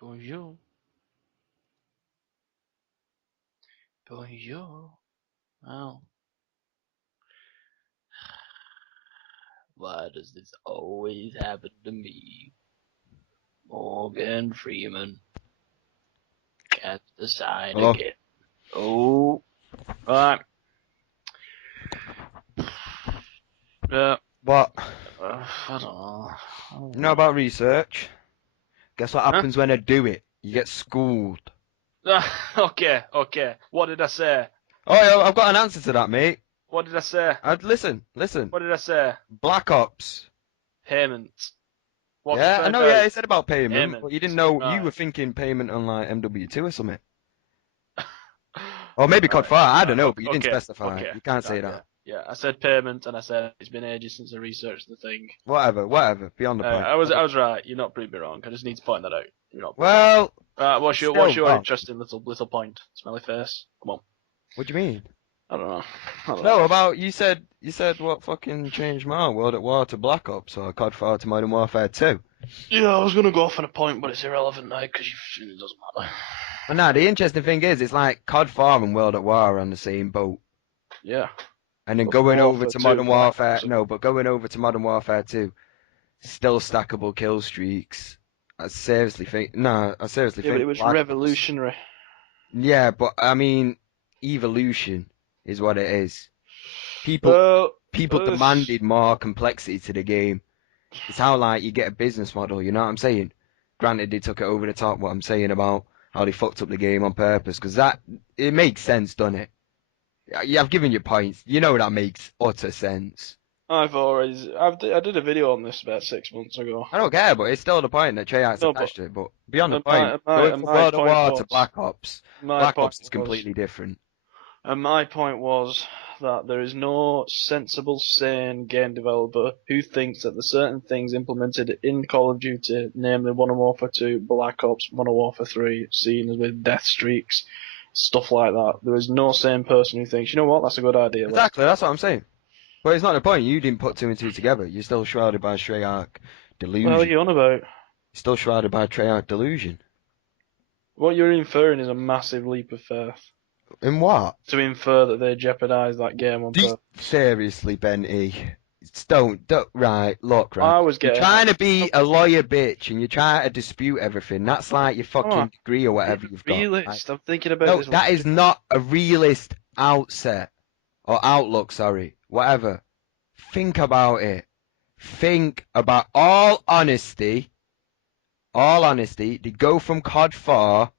Bonjour. Bonjour. Oh. Why does this always happen to me? Morgan Freeman. Catch the sign Hello? again. Oh. Right. What? I don't know. You know about research? Guess what Huh? happens when I do it? You get schooled. Okay. What did I say? Oh, yeah, I've got an answer to that, mate. What did I say? Listen. What did I say? Black Ops. Payment. What have you Yeah, I found know, out? yeah, I said about payment, Payment. but you didn't know, you Right. were thinking payment on like MW2 or something. Or maybe COD Right. 4, I don't Right. know, but you didn't Okay. specify. Okay. You can't say Right. that. Yeah. I said payment, and I said it's been ages since I researched the thing. Whatever, beyond the point. I was right. You're not proving me wrong. I just need to point that out. You're not proving me wrong. Well, What's still, your oh, interesting little point? Smelly face. Come on. what do you mean? I don't know. I don't No, know. about, you said what fucking changed my World at War to Black Ops, or COD 4 to Modern Warfare 2. Yeah, I was gonna go off on a point, but it's irrelevant now because it doesn't matter. But no, the interesting thing is, it's like COD 4 and World at War are on the same boat. Yeah. And then But Modern going over Warfare to 2, Modern Black Warfare, Ops. no, but going over to Modern Warfare 2, still stackable kill streaks. I seriously think Yeah, but it was Black Ops. revolutionary. Yeah, but I mean, evolution is what it is. People, Well, people demanded more complexity to the game. It's how like you get a business model, you know what I'm saying? Granted, they took it over the top, what I'm saying about how they fucked up the game on purpose, because it makes sense, doesn't it? Yeah, I've given you points. You know that makes utter sense. I did a video on this about 6 months ago. I don't care, but it's still the point that Treyarch's No, but attached to it. But beyond the and my, point, and my, going and from my World at point War to was, my Black point Ops is was, completely different. and my point was that there is no sensible, sane game developer who thinks that the certain things implemented in Call of Duty, namely Modern Warfare 2, Black Ops, Modern Warfare 3, seen as with death streaks, stuff like that. There is no sane person who thinks, you know what, that's a good idea. Let's Exactly, that's what I'm saying. But it's not the point. You didn't put two and two together. You're still shrouded by Treyarch What the hell are delusion. you on about? You're still shrouded by Treyarch delusion. What you're inferring is a massive leap of faith. In what? To infer that they jeopardised that game on purpose. Seriously, Benty. Right, look, right. I was You're getting trying to be a lawyer bitch and you're trying to dispute everything. That's like your I'm fucking degree or being whatever you've a got. Right? realist. I'm thinking about No, this that is logically. not a realist outset or outlook, sorry. Whatever. Think about it. Think about all honesty, they go from COD 4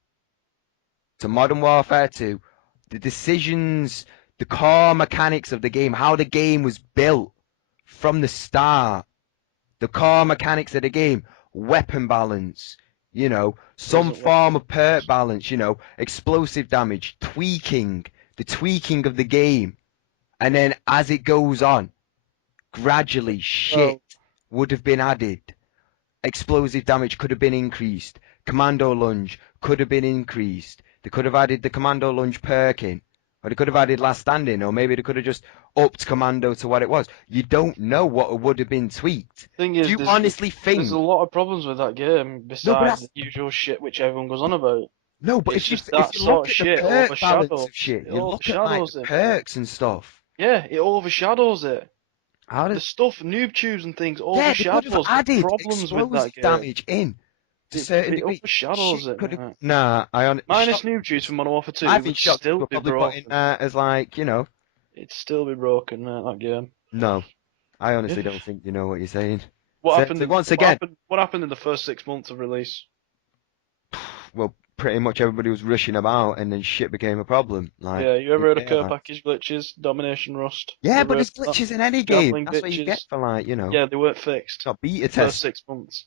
to Modern Warfare 2. The decisions, the core mechanics of the game, how the game was built from the start, the core mechanics of the game, weapon balance, some Wasn't form of perk balance, explosive damage, the tweaking of the game. And then as it goes on, gradually shit well, would have been added. Explosive damage could have been increased. Commando lunge could have been increased. They could have added the commando lunge perk in. Or they could have added last standing, or maybe they could have just upped commando to what it was. You don't know what would have been tweaked. thing Do is, you honestly there's a think? lot of problems with that game No, but besides the usual shit which everyone goes on about. no, but It's if you just if that you sort look of at the shit perk balance overshadows. of shit, It you look at like the overshadows it. perks and stuff. Yeah, it overshadows it. How The does stuff, noob tubes and things Yeah, they could have overshadows the added problems with that explosive game. damage in to a certain It degree. Shit overshadows it, could have man. nah. Minus noob tubes from Modern Warfare 2, I it think would shotguns still were be probably put in broken. there as like, It'd still be broken, man, that game. no. I honestly Yeah. don't think you know what you're saying. What So, happened? once again, What happened in the first 6 months of release? well, pretty much everybody was rushing about, and then shit became a problem. Like, Yeah, you ever heard of care yeah, package glitches, domination rust? yeah, You ever but heard there's of that? glitches in any game. Scaffolding That's what you get bitches? for like, Yeah, they weren't fixed. not beta The first test. 6 months.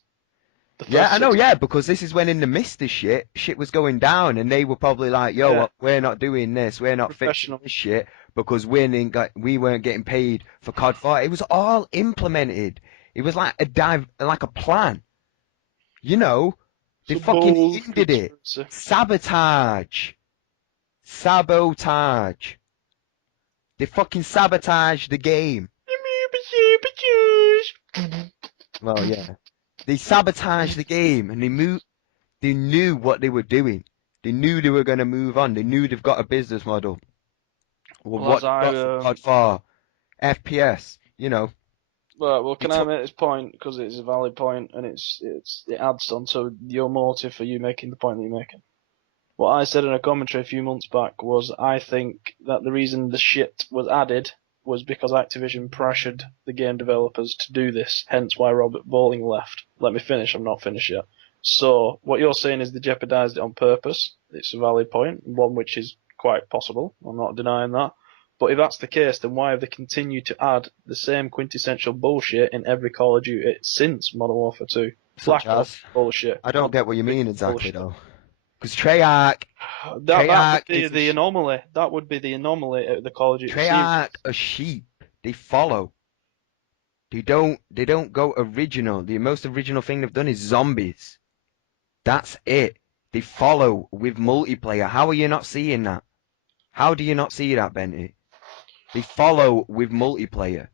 The Yeah, first I know, six. yeah, because this is when in the midst of shit was going down, and they were probably like, yo, Yeah, we're not doing this, we're not fixing professional. this shit, because we weren't getting paid for COD 4. It was all implemented. It was like like a plan. They It's a fucking bold hindered it. conspiracy. Sabotage. Sabotage. They fucking sabotaged the game. Well, yeah. They sabotaged the game, and They knew what they were doing. They knew they were going to move on. They knew they've got a business model. With Well, what as they've got from I COD 4, FPS, you know, well, they can I took. make this point because it's a valid point and it adds on to your motive for you making the point that you're making. What I said in a commentary a few months back was I think that the reason the shit was added was because Activision pressured the game developers to do this, hence why Robert Bowling left. Let me finish, I'm not finished yet. So, what you're saying is they jeopardised it on purpose. It's a valid point, one which is quite possible, I'm not denying that. But if that's the case, then why have they continued to add the same quintessential bullshit in every Call of Duty since Modern Warfare 2? Such Black Ops, as. bullshit. I don't Modern get what you Warfare 3, mean exactly, bullshit. though. Because Treyarch, That would be is a the anomaly. That would be the anomaly at the Call of Duty series. Treyarch are sheep. They follow. They don't go original. The most original thing they've done is zombies. That's it. They follow with multiplayer. How are you not seeing that? How do you not see that, Benty? They follow with multiplayer.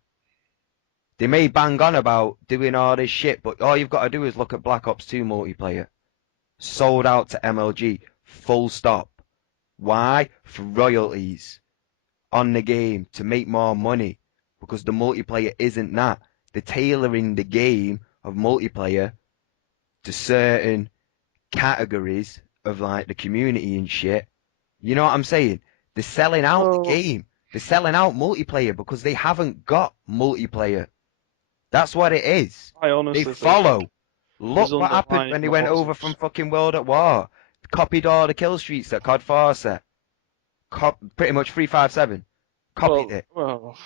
They may bang on about doing all this shit, but all you've got to do is look at Black Ops 2 multiplayer. Sold out to MLG. Full stop. Why? For royalties on the game to make more money. Because the multiplayer isn't that. They're tailoring the game of multiplayer to certain categories of like the community and shit. You know what I'm saying? They're selling out the Well, game. They're selling out multiplayer because they haven't got multiplayer. That's what it is. I They honestly think follow. Look there's what happened underlying when they went over from motives. fucking World at War. Copied all the kill streaks that COD 4 set. Pretty much 357. Copied Well, it. well,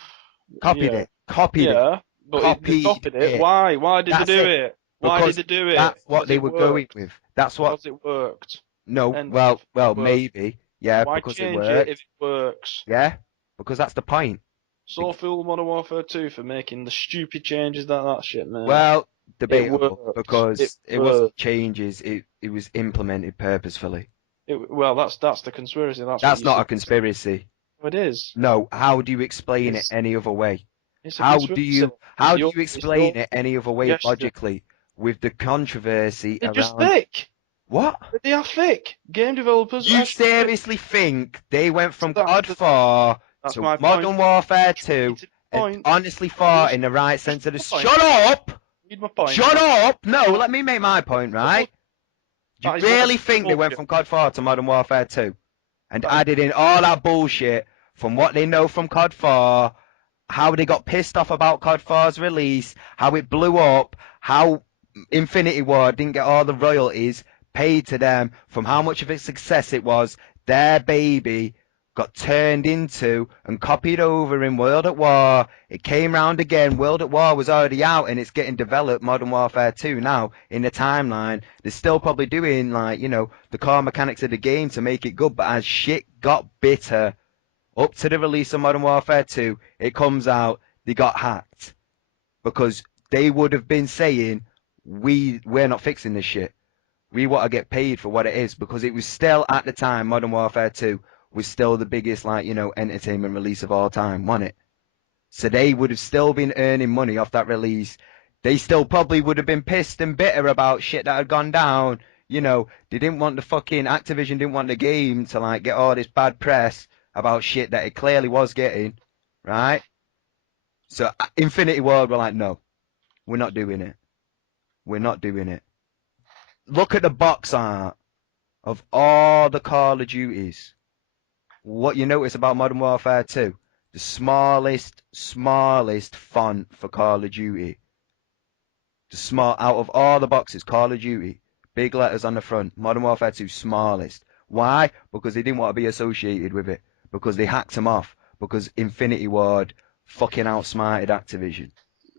Copied yeah, it. Copied it. yeah, but they Copied copied it. it. Why? Why did they That's do it. it? Why did Because they do it? that's what Because they it were going worked. with. That's what. Because it worked. No. End of. It Well, worked. maybe. Yeah, Why because it change it if worked. it works? Yeah, because that's the point. So fool Modern Warfare 2 for making the stupid changes that shit made. Well, It debatable worked. It because it wasn't worked. changes. It was implemented purposefully. Well, that's the conspiracy. That's what That's you not a said. conspiracy. It is. No, how do you explain it It's any other way? it's a How do conspiracy. you how do you It's explain your it any other way suggestion. logically with the controversy They're just around thick. what? They are thick. Game developers You are thick. seriously think they went So from COD 4 that's to my point. Modern Warfare 2 It's a and point. honestly thought Just, in the right just sense of the my point. shut up! Read my point. Shut That's up! No, bull- let me make my point, right? Do you that is really 100% think they went bullshit. from COD 4 to Modern Warfare 2 and That is added in all that bullshit from what they know from COD 4, how they got pissed off about COD 4's release, how it blew up, how Infinity Ward didn't get all the royalties paid to them from how much of a success it was, their baby got turned into and copied over in World at War. It came round again. World at War was already out and it's getting developed. Modern Warfare 2 now in the timeline. They're still probably doing like, the core mechanics of the game to make it good. But as shit got bitter up to the release of Modern Warfare 2, it comes out, they got hacked. Because they would have been saying, we're not fixing this shit. We want to get paid for what it is because it was still at the time Modern Warfare 2 was still the biggest entertainment release of all time, wasn't it? So they would have still been earning money off that release. They still probably would have been pissed and bitter about shit that had gone down. They didn't want the fucking Activision didn't want the game to get all this bad press about shit that it clearly was getting, right? So Infinity Ward were like, no, we're not doing it. We're not doing it. Look at the box art of all the Call of Duties. What you notice about Modern Warfare 2, the smallest font for Call of Duty. Out of all the boxes, Call of Duty, big letters on the front, Modern Warfare 2, smallest. Why? Because they didn't want to be associated with it. Because they hacked them off. Because Infinity Ward fucking outsmarted Activision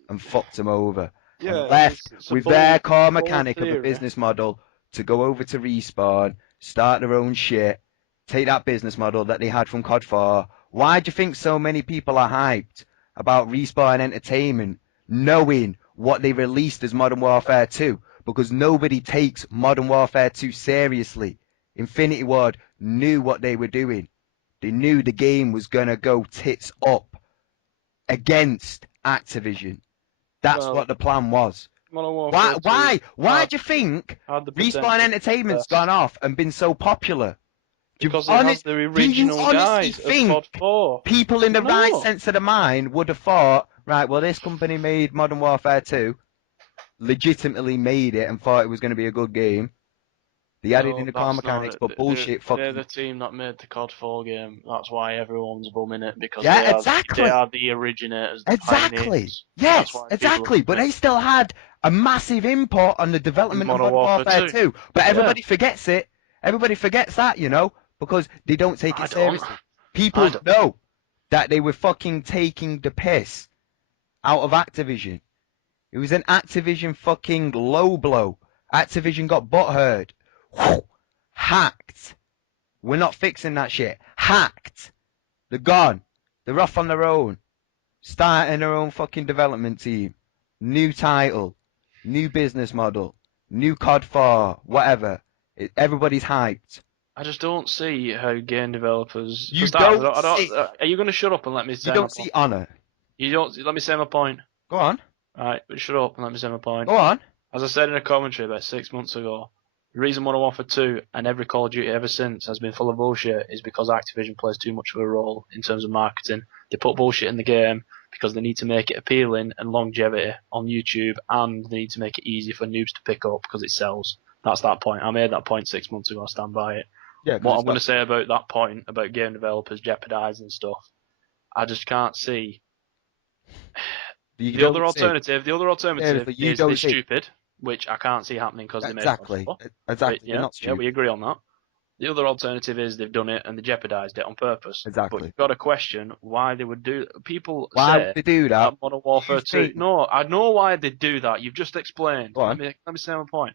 and fucked them over. And Yeah, left it's a with their core bold mechanic of a theory. business model to go over to Respawn, start their own shit, take that business model that they had from COD 4. Why do you think so many people are hyped about Respawn Entertainment knowing what they released as Modern Warfare 2? Because nobody takes Modern Warfare 2 seriously. Infinity Ward knew what they were doing. They knew the game was going to go tits up against Activision. That's Well, what the plan was. Modern Warfare 2 Why had, do you think had the Respawn potential Entertainment's best. gone off and been so popular? Because they have the Do you original honestly guys of think COD 4. people in the right No. sense of the mind would have thought, right, well, this company made Modern Warfare 2, legitimately made it and thought it was going to be a good game. They added in No, the car that's not mechanics, it. but bullshit They're fucking... the team that made the COD 4 game. That's why everyone's bumming it, because Yeah, they exactly. are the originators, the Exactly. pioneers. That's Yes, why people exactly. are But bumming they still had a massive input on the it. In development of Modern Modern Warfare Warfare 2. 2. But Yeah, everybody forgets it. Everybody forgets that, because they don't take I it don't. seriously. I People don't. know that they were fucking taking the piss out of Activision. It was an Activision fucking low blow. Activision got butthurt. Hacked. We're not fixing that shit. Hacked. They're gone. They're off on their own. Starting their own fucking development team. New title. New business model. New COD 4. Whatever. Everybody's hyped. I just don't see how game developers. For You starters, don't see. are you going to shut up and let me You say my don't point? see honor. You don't. Let me say my point. Go on. Alright, shut up and let me say my point. Go on. As I said in a commentary about 6 months ago, the reason Modern Warfare 2 and every Call of Duty ever since has been full of bullshit is because Activision plays too much of a role in terms of marketing. They put bullshit in the game because they need to make it appealing and longevity on YouTube, and they need to make it easy for noobs to pick up because it sells. That's that point. I made that point 6 months ago. I stand by it. Yeah, What I'm going to say about that point, about game developers jeopardizing stuff, I just can't see. The other alternative You don't is see. stupid, which I can't see happening because they made COD Exactly. 4. Exactly. They're Yeah, not yeah, stupid. we agree on that. The other alternative is they've done it and they jeopardized it on purpose. But Exactly. you've got to question why they would do. People Why would say they do that? that Modern Warfare 2. No, I know why they do that. You've just explained. Go on. Let me say my point.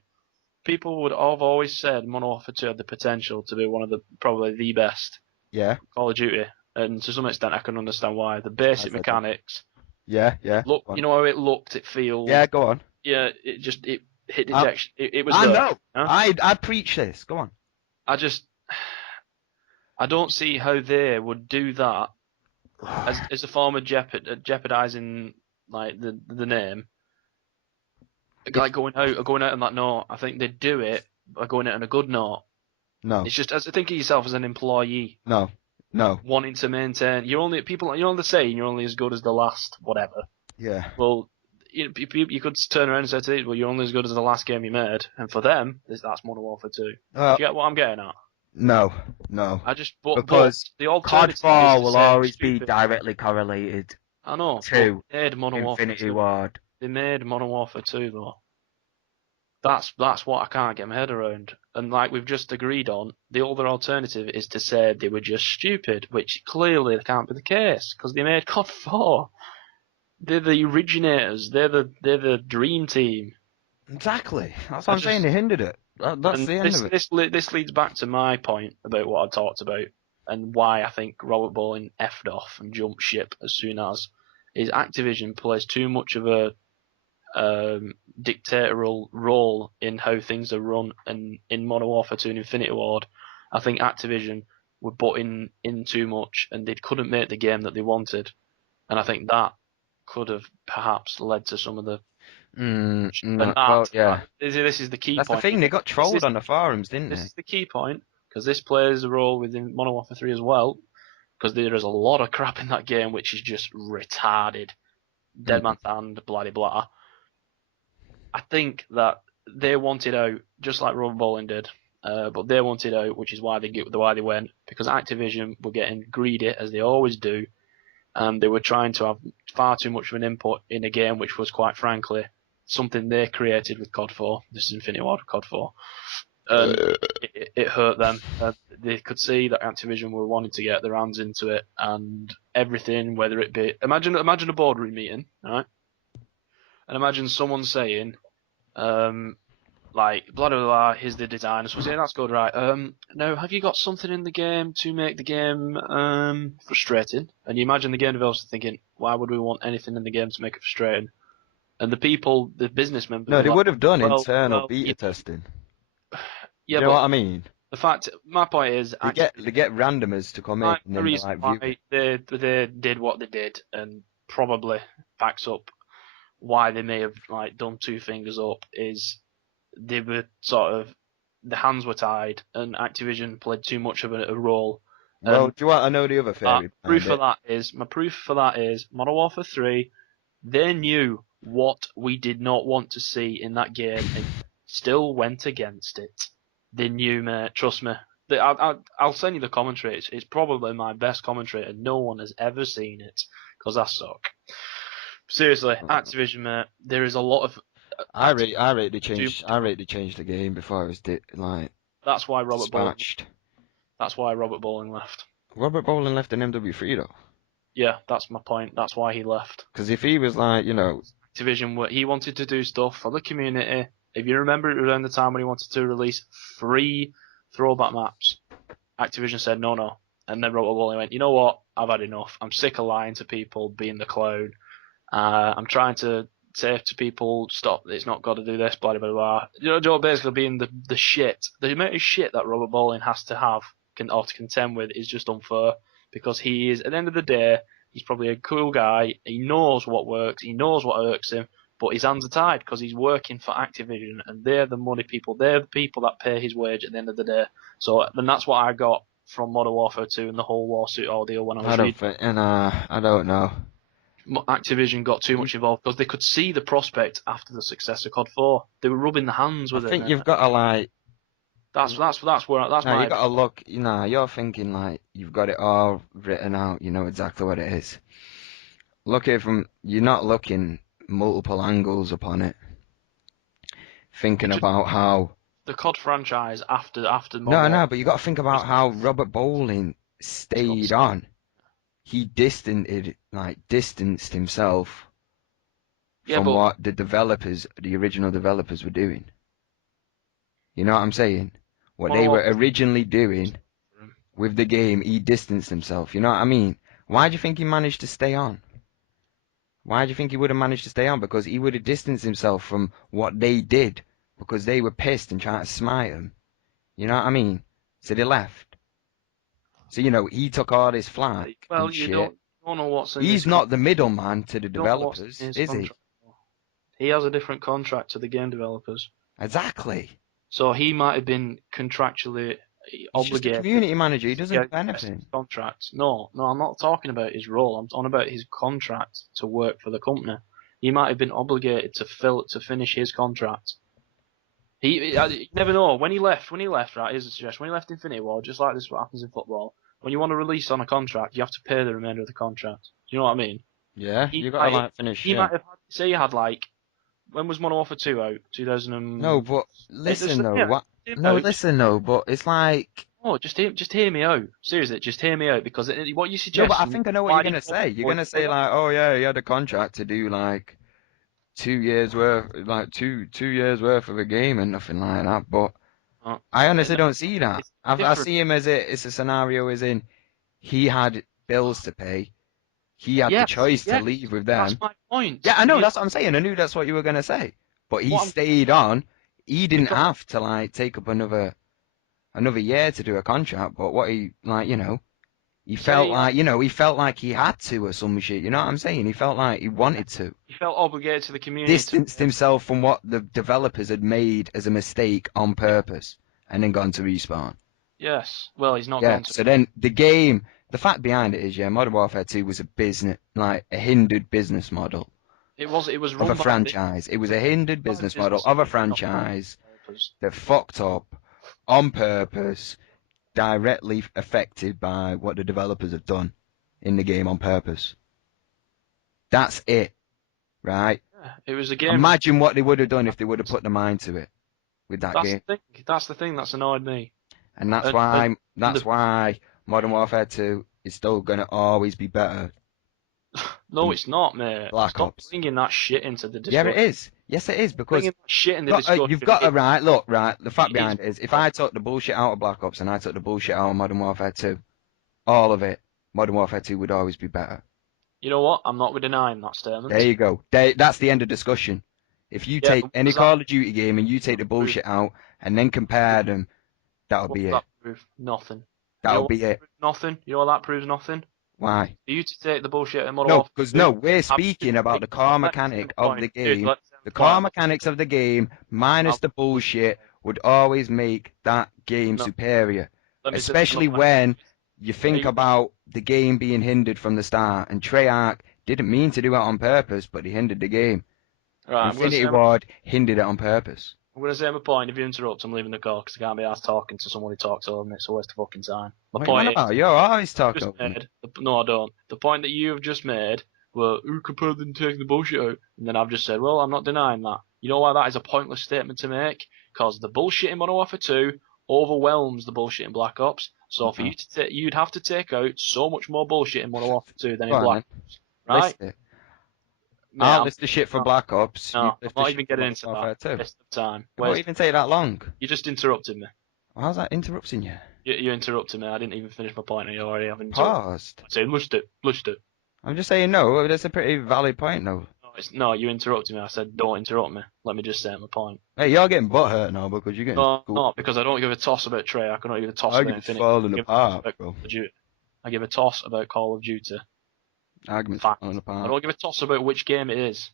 People would have always said Modern Warfare 2 had the potential to be one of the probably the best Yeah. Call of Duty, and to some extent I can understand why. The basic mechanics. Yeah. Look, you know how it looked, it feels. Yeah. Go on. Yeah, it hit I, detection. It was I there. know. Huh? I preach this. Go on. I don't see how they would do that as a form of jeopardizing like the name. Like going out on that note. I think they'd do it by going out on a good note. No. It's just as think of yourself as an employee. No. No. Wanting to maintain. You're only the saying you're only as good as the last whatever. Yeah. Well, you could turn around and say to it, well, you're only as good as the last game you made, and for them, that's Modern Warfare 2. Do you get what I'm getting at? No. No. I just Because the COD alternative 4 is to will say they're always be stupid. directly correlated I know, to but they made Modern Warfare Infinity 2. Ward. They made Modern Warfare 2 though. That's what I can't get my head around. And like we've just agreed on, the other alternative is to say they were just stupid, which clearly can't be the case because they made COD 4. They're the originators. They're the dream team. Exactly. That's what I'm saying. They hindered it. That's the end of it. This leads back to my point about what I talked about and why I think Robert Bowling effed off and jumped ship as soon as is Activision plays too much of a dictatorial role in how things are run, and in Modern Warfare 2 and Infinity Ward, I think Activision were butting in too much and they couldn't make the game that they wanted, and I think that could have perhaps led to some of the. This is the key That's point. the thing. They got trolled on the forums, didn't This they? is the key point because this plays a role within Modern Warfare 3 as well. Because there is a lot of crap in that game which is just retarded, dead man's hand, blah blah blah. I think that they wanted out just like Robert Bowling did, but they wanted out, which is why they went, because Activision were getting greedy as they always do, and they were trying to have far too much of an input in a game which was quite frankly something they created with COD 4. This is Infinity Ward with COD 4. It hurt them. They could see that Activision were wanting to get their hands into it, and everything, whether it be imagine a boardroom meeting, right? And imagine someone saying, like blah blah blah, here's the design, and so saying that's good, right? Now have you got something in the game to make the game frustrating? And you imagine the game developers thinking, why would we want anything in the game to make it frustrating? And the business members. No, they would have done internal well, beta testing. Yeah, Do you know what I mean? My point is, they get randomers to come in, and then the reason like why view it. they did what they did, and probably backs up why they may have like done two fingers up is they were sort of the hands were tied and Activision played too much of a role. Well, And do you want to know the other theory behind it? my proof for that is Modern Warfare 3. They knew what we did not want to see in that game and still went against it. They knew, mate. Trust me. I'll send you the commentary. It's probably my best commentary, and no one has ever seen it because I suck. Seriously, Activision, mate. There is a lot of. I rate they changed the game before it was That's why Robert Bowling. dispatched. That's why Robert Bowling left. Robert Bowling left in MW3 though. Yeah, that's my point. That's why he left. Because if he was Activision, he wanted to do stuff for the community. If you remember, it was around the time when he wanted to release free throwback maps. Activision said no, and then Robert Bowling went, you know what? I've had enough. I'm sick of lying to people, being the clown. I'm trying to say to people, stop. It's not got to do this, blah blah blah. You know, basically being the shit. The amount of shit that Robert Bowling has to have or to contend with is just unfair because he is, at the end of the day, he's probably a cool guy. He knows what works. He knows what irks him. But his hands are tied because he's working for Activision, and they're the money people. They're the people that pay his wage at the end of the day. So, and that's what I got from Modern Warfare 2 and the whole lawsuit ordeal when I was reading. I don't know. Activision got too much involved because they could see the prospect after the success of CoD 4. They were rubbing the hands with it. I think you've got to That's where that's my. You got to look. You're thinking like you've got it all written out. You know exactly what it is. Look at it from. You're not looking multiple angles upon it. Thinking about how the CoD franchise after No, but you got to think about how Robert Bowling stayed on. He distanced himself from what the original developers were doing. You know what I'm saying? What they were originally doing with the game, he distanced himself. You know what I mean? Why do you think he managed to stay on? Why do you think he would have managed to stay on? Because he would have distanced himself from what they did. Because they were pissed and trying to smite him. You know what I mean? So they left. So, he took all this flack. Well, you don't know what's in He's not the middleman to the developers, is he? He has a different contract to the game developers. Exactly. So he might have been contractually obligated. He's just a community manager. He doesn't do anything. Contract. No, I'm not talking about his role. I'm talking about his contract to work for the company. He might have been obligated to finish his contract. You never know. When he left, right, here's a suggestion. When he left Infinity Ward, just like this is what happens in football, when you want to release on a contract, you have to pay the remainder of the contract. Do you know what I mean? Yeah, you got to finish. He might have say you had when was Modern Warfare 2 out? 2000. No, but listen though. Listen though. But it's like. Oh, just hear me out. Seriously, just hear me out because what you suggest. No, but I think I know what you're gonna say. You're gonna say oh yeah, he had a contract to do 2 years worth, 2 years worth of a game and nothing like that. But I honestly don't see that. I see him as it's a scenario as in he had bills to pay. He had the choice to leave with them. That's my point. Yeah, I know. That's what I'm saying. I knew that's what you were gonna say. But he stayed on. He didn't have to take up another year to do a contract. But what he he felt like he had to or some shit. You know what I'm saying? He felt like he wanted to. He felt obligated to the community. Distanced himself from what the developers had made as a mistake on purpose, and then gone to Respawn. Yes. Well, he's not. Yeah. So then the game. The fact behind it is, Modern Warfare 2 was a business, a hindered business model. It was run of a franchise. It was a hindered business model of a franchise that fucked up on purpose, directly affected by what the developers have done in the game on purpose. That's it, right? Yeah, it was a game. Imagine what they would have done if they would have put their mind to it with that game. That's the thing that's annoyed me. And that's why Modern Warfare 2 is still going to always be better. No, it's not, mate. Black Ops. Bringing that shit into the discussion. Yeah, it is. Yes, it is, because you've got to, the fact behind it is, if I took the bullshit out of Black Ops and I took the bullshit out of Modern Warfare 2, all of it, Modern Warfare 2 would always be better. You know what? I'm not denying that statement. There you go. That's the end of discussion. If you take any Call of Duty game and you take the bullshit out and then compare them, that'll be it. That proves nothing. That'll be it. Nothing. You know what that proves? Nothing. Why? For you to take the bullshit in Modern No, Warfare because 2, no, we're I'm speaking about the car let me say mechanic my of point. the Dude, game. let me say The my car point. mechanics of the game, minus the bullshit, would always make that game No, superior. let me say my Especially point. when you Are think you, about the game being hindered from the start. And Treyarch didn't mean to do it on purpose, but he hindered the game. right, Infinity Ward hindered it on purpose. I'm going to say my point. If you interrupt, I'm leaving the call because I can't be asked talking to someone who talks over me. It's a waste of fucking time. My What are you on point is, about? You always talk just over me. made, no, I don't. The point that you've just made, well, who compared them taking the bullshit out? And then I've just said, well, I'm not denying that. You know why that is a pointless statement to make? Because the bullshit in Modern Warfare 2 overwhelms the bullshit in Black Ops. So for you to you'd have to take out so much more bullshit in Modern Warfare 2 than Go in on Black then. Ops, right? List it. Mate, I'll list the shit for no, Black Ops. You no, I'm list the not shit even for getting Modern into that. Warfare 2. Waste of time. It won't even take that long. You just interrupted me. How's that interrupting you? You interrupted me. I didn't even finish my point, and you already have interrupted. Paused. I said, lushed it. I'm just saying no. That's a pretty valid point, though. No, you interrupted me. I said, don't interrupt me. Let me just say my point. Hey, you're getting butthurt now because you're getting No, schooled. not because I don't give a toss about Treyarch. I don't give a toss about Argument's Infinity. falling I give a toss apart, about bro. Call of Duty. I give a toss about Call of Duty. Argument's Fact. falling I apart. don't give a toss about which game it is.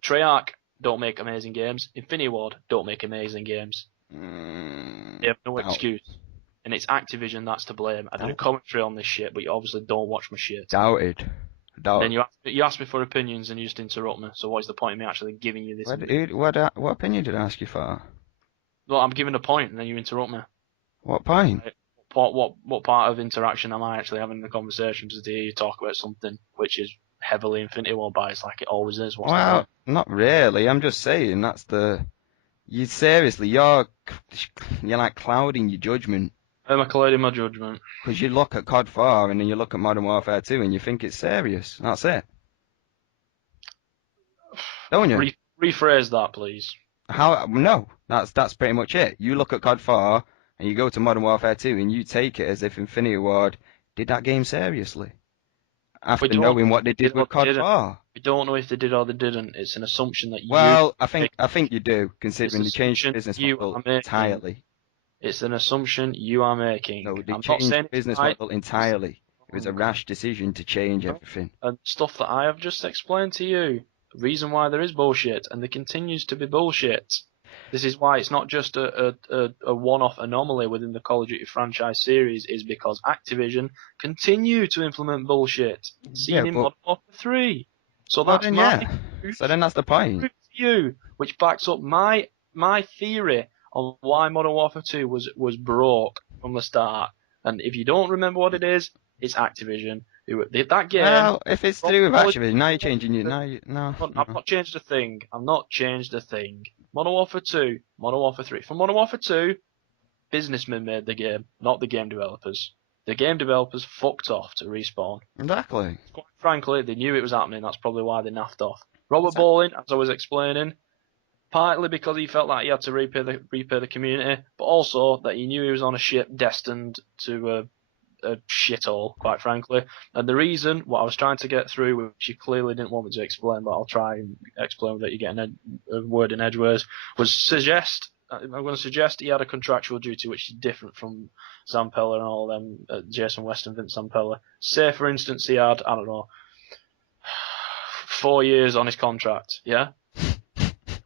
Treyarch don't make amazing games. Infinity Ward don't make amazing games. They have no Doubt. excuse. And it's Activision that's to blame. I did a commentary on this shit, but you obviously don't watch my shit. Doubted. Then you ask me for opinions and you just interrupt me. So what's the point of me actually giving you this? What opinion did I ask you for? Well, I'm giving a point and then you interrupt me. What point? What part of interaction am I actually having in the conversation to hear you talk about something which is heavily Infinity War biased like it always is? What's the Well, point? not really. I'm just saying that's the. You seriously, you're like clouding your judgment Am I colliding my judgment? because you look at COD 4 and then you look at Modern Warfare 2 and you think it's serious. That's it. Don't you? Rephrase that, please. How? No, that's pretty much it. You look at COD 4 and you go to Modern Warfare 2 and you take it as if Infinity Ward did that game seriously after knowing what they did with COD 4. We don't know if they did or they didn't. It's an assumption that Well, I think you do, considering they changed the business you model are making. entirely. It's an assumption you are making. No, they I'm not changed saying the business it's right. model entirely. It was a rash decision to change everything. And stuff that I have just explained to you. The reason why there is bullshit, and there continues to be bullshit. This is why it's not just a one-off anomaly within the Call of Duty franchise series, is because Activision continue to implement bullshit. Seen in Modern Warfare 3. So that's So then that's the point. proof to you, which backs up my theory on why Modern Warfare 2 was broke from the start. And if you don't remember what it is, it's Activision. That game. Well, if it's to do with Activision, now you're changing it. No. I've not changed a thing. Modern Warfare 2, Modern Warfare 3. For Modern Warfare 2, businessmen made the game, not the game developers. The game developers fucked off to Respawn. Exactly. Quite frankly, they knew it was happening. That's probably why they naffed off. Robert Bowling, as I was explaining, partly because he felt like he had to repay the community, but also that he knew he was on a ship destined to a shithole, quite frankly. And the reason, what I was trying to get through, which you clearly didn't want me to explain, but I'll try and explain without you getting a word in edgeways, I'm going to suggest he had a contractual duty which is different from Zampella and all them, Jason West and Vince Zampella. Say, for instance, he had, I don't know, 4 years on his contract, yeah?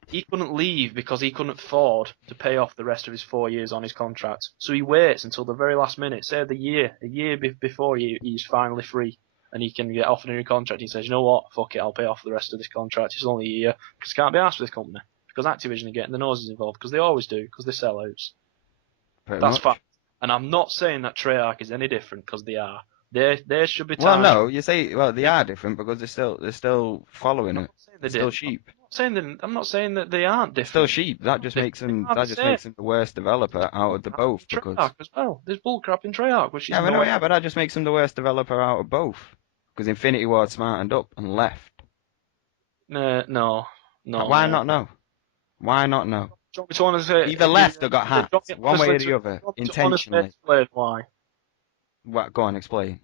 He couldn't leave because he couldn't afford to pay off the rest of his 4 years on his contract. So he waits until the very last minute, say a year before he's finally free and he can get offered a new contract. He says, you know what, fuck it, I'll pay off the rest of this contract. It's only a year because he can't be asked with this company. Because Activision are getting the noses involved, because they always do, because they sell outs. That's fact. And I'm not saying that Treyarch is any different, because they are. There should be time. Well, no, you say they are different because they're still following it. They're still sheep. I'm not saying that they aren't different. Still sheep. That just makes them the worst developer out of the both. Because Treyarch as well. There's bullcrap in Treyarch, which is but that just makes them the worst developer out of both. Because Infinity Ward smartened up and left. No. Why not? No. Why not? No. Either left or got hacked. One way or the other. Intentionally. Explain why. What? Go on, explain.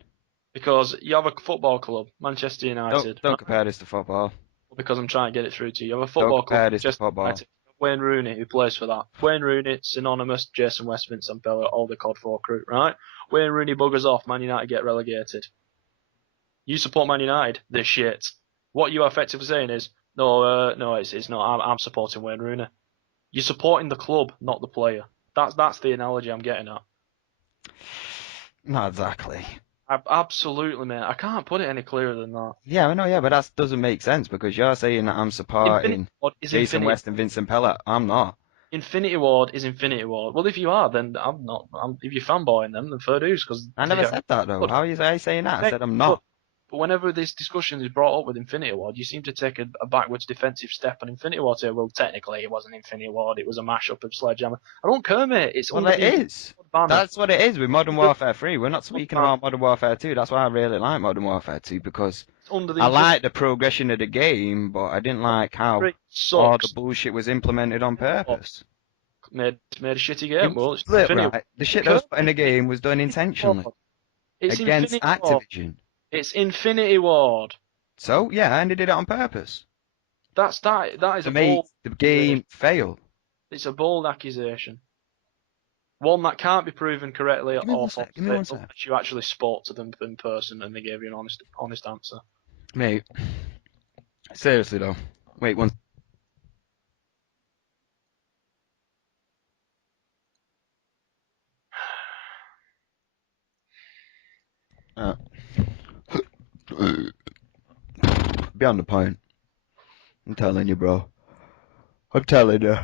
Because you have a football club, Manchester United. Don't compare this to football. Because I'm trying to get it through to you. You have a football club, Manchester United. Wayne Rooney, who plays for that. Wayne Rooney, synonymous, Jason West, Vince Zampella, all the COD 4 crew, right? Wayne Rooney buggers off, Man United get relegated. You support Man United, they're shit. What you are effectively saying is, no, it's not. I'm supporting Wayne Rooney. You're supporting the club, not the player. That's the analogy I'm getting at. Not exactly. Absolutely, mate. I can't put it any clearer than that. Yeah, I know, yeah, but that doesn't make sense because you're saying that I'm Infinity supporting Ward is Jason Infinity. West and Vincent Pellet. I'm not. Infinity Ward is Infinity Ward. Well, if you are, then I'm not. If you're fanboying them, then fair dues, because I they never are said that though. good. How are you saying that? I Hey, said I'm good. not. But whenever this discussion is brought up with Infinity Ward, you seem to take a backwards defensive step on Infinity Ward. Say, well, technically it wasn't Infinity Ward; it was a mashup of Sledgehammer. I don't care, mate. It's Well, under it the Infinity is. Ward banner. That's what it is with Modern Warfare 3. We're not It's speaking about Modern Warfare 2. That's why I really like Modern Warfare 2 because under the I Infinity like the progression of the game, but I didn't like how Ward. all the Sucks. bullshit was implemented on purpose. Made a shitty It game. was Well, it's split, Infinity right? The shit that was Ward. put in the game was done intentionally It's against Infinity Ward. Activision. It's Infinity Ward. So, yeah, and they did it on purpose That is to a make bold the accusation. game fail. It's a bold accusation. One that can't be proven correctly Give me one or sec. Give me one falsely sec. unless you actually spoke to them in person and they gave you an honest answer. Mate, seriously though. Wait one. Uh, beyond the point. I'm telling you, bro. I'm telling you.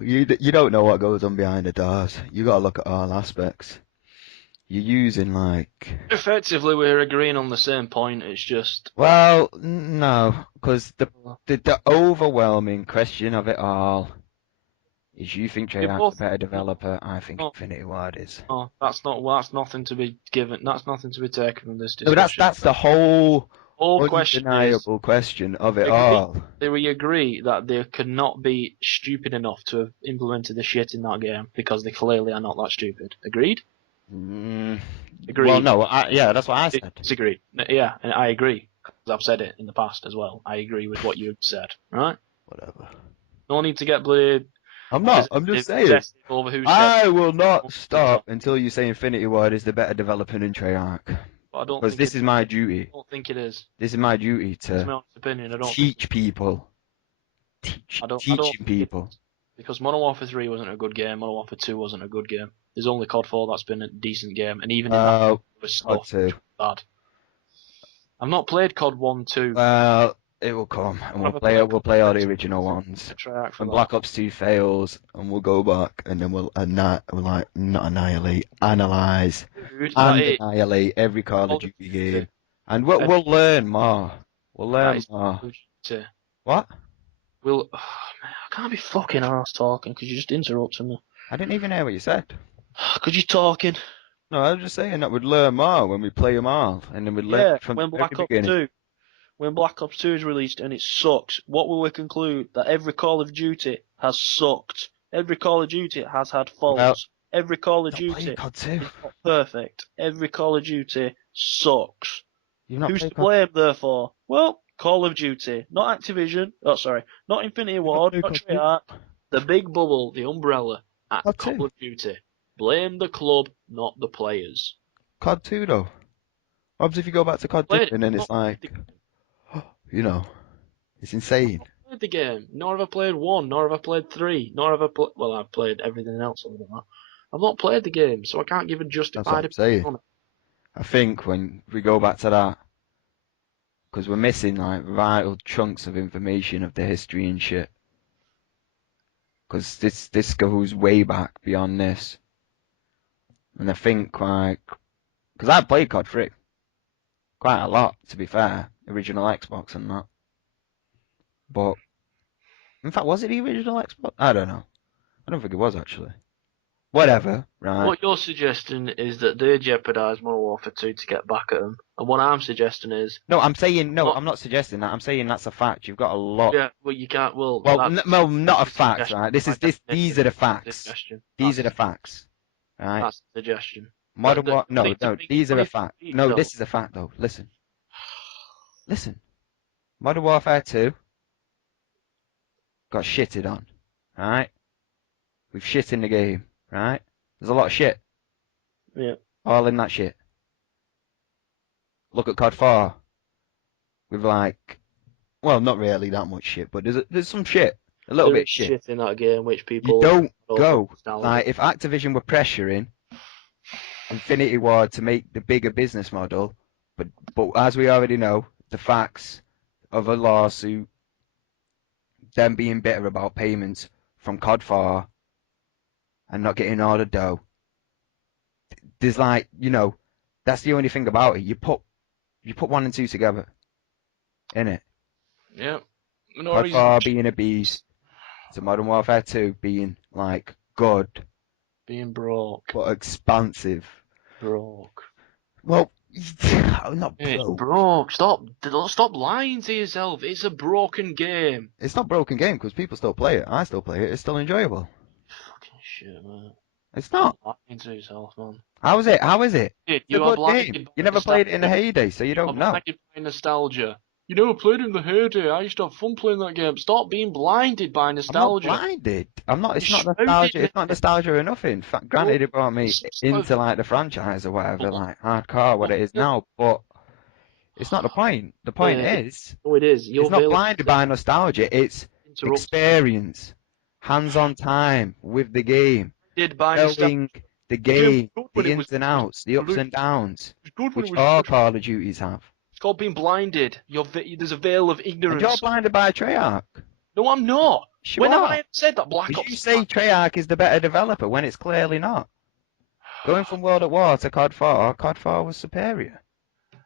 You don't know what goes on behind the doors. You gotta look at all aspects. You're using like. Effectively, we're agreeing on the same point. It's just Well, no, because the overwhelming question of it all is you think you Treyarch's a both. better developer. I think No, Infinity Ward is. no, that's not. Well, that's nothing to be given. That's nothing to be taken from this No, but discussion. that's the whole Whole question is, undeniable question of it we agree. all. We agree that they could not be stupid enough to have implemented the shit in that game because they clearly are not that stupid. Agreed? Mm, well, Agreed. no, yeah, that's what I said. Disagree. Yeah, and I agree. Because I've said it in the past as well. I agree with what you've said. Right? Whatever. No need to get bloody I'm not. I'm just saying. possessive over who said. I will not stop until you say Infinity Ward is the better developer than Treyarch. But I don't Because think this is my duty. I don't think it is. This is my duty It's my to honest opinion. I don't teach people. I don't Teaching think people. because Modern Warfare 3 wasn't a good game. Modern Warfare 2 wasn't a good game. There's only CoD 4 that's been a decent game, and even in that there was COD stuff 2. bad. I've not played CoD 1, 2. Well, it will come, and we'll play all the original ones. When Black Ops 2 fails, and we'll go back, and then we'll not annihilate, analyze, and annihilate every Call of Duty game, and we'll learn more. We'll learn more. What? We'll. Oh, man, I can't be fucking arse talking because you just interrupted me. I didn't even hear what you said. Could you talking? No, I was just saying that we'd learn more when we play them all, and then we'd learn from when the very Black Ops beginning. 2. When Black Ops 2 is released and it sucks, what will we conclude? That every Call of Duty has sucked. Every Call of Duty has had faults. Well, every Call of Duty is not perfect. Every Call of Duty sucks. Who's to blame, therefore? Well, Call of Duty, not Activision. Oh, sorry, not Infinity Ward, not Treyarch. The big bubble, the umbrella at Call of Duty. Blame the club, not the players. COD 2 though. What if you go back to COD 2 and then it's like, you know, it's insane. I've played the game, nor have I played 1, nor have I played 3, nor have I played. Well, I've played everything else other than that. I've not played the game, so I can't give a justified opinion on it. I think when we go back to that, because we're missing like vital chunks of information of the history and shit. Because this goes way back beyond this. And I think like, because I played COD 3 quite a lot, to be fair, original Xbox and that. But in fact, was it the original Xbox? I don't know. I don't think it was actually. Whatever, right? What you're suggesting is that they jeopardise Modern Warfare 2 to get back at them, and what I'm suggesting is... No, I'm saying, no, I'm not suggesting that. I'm saying that's a fact. You've got a lot... Yeah, well, you can't... Well, not a fact, right? These are the facts. These are the facts, right? That's a suggestion. Modern Warfare... No, these are the facts. No, this is a fact, though. Listen. Modern Warfare 2 got shitted on, right? We've shit in the game, right? There's a lot of shit. Yeah. All in that shit. look at COD 4 with like, well, not really that much shit, but there's some shit, a little There bit is of shit. shit in that game which You people don't go for go nostalgia. like if Activision were pressuring Infinity Ward to make the bigger business model, but as we already know, the facts of a lawsuit, them being bitter about payments from COD 4 and not getting all the dough. There's like, that's the only thing about it. You put one and two together, innit? Yeah. No COD reason 4 being a beast, to Modern Warfare 2 being like good being broke. but expansive. Broke. Well, not It's broke. broke. Stop lying to yourself. It's a broken game. It's not a broken game because people still play it. I still play it. It's still enjoyable. Fucking shit, man. It's not. Stop lying to yourself, man. How is it? How is it? Dude, It's a you are good game. blinded by You never played it in the nostalgia. heyday, so you You are don't know. blinded by nostalgia. You know, I played it in the heyday. I used to have fun playing that game. Stop being blinded by I'm not nostalgia. blinded. I'm not. It's You not showed it, nostalgia. It's not mate. nostalgia or nothing. Granted, it brought me into like the franchise or whatever, like hardcore, what it is now. But it's not the point. The point Yeah, is, no, it is. it's You're not veiled blinded by nostalgia. It's interrupt. experience, hands-on time with the game, Did by nostalgia. knowing the The game was game, good when the it was. ins and outs, the ups It and downs, was good when it which was all good. Call of Duties have. It's called being blinded. There's a veil of And you're ignorance. blinded by Treyarch. No, I'm not. Sure When have are. I ever said that Black Because you Ops? say Treyarch is the better developer when it's clearly not. Going from World at War to COD 4, COD 4 was superior.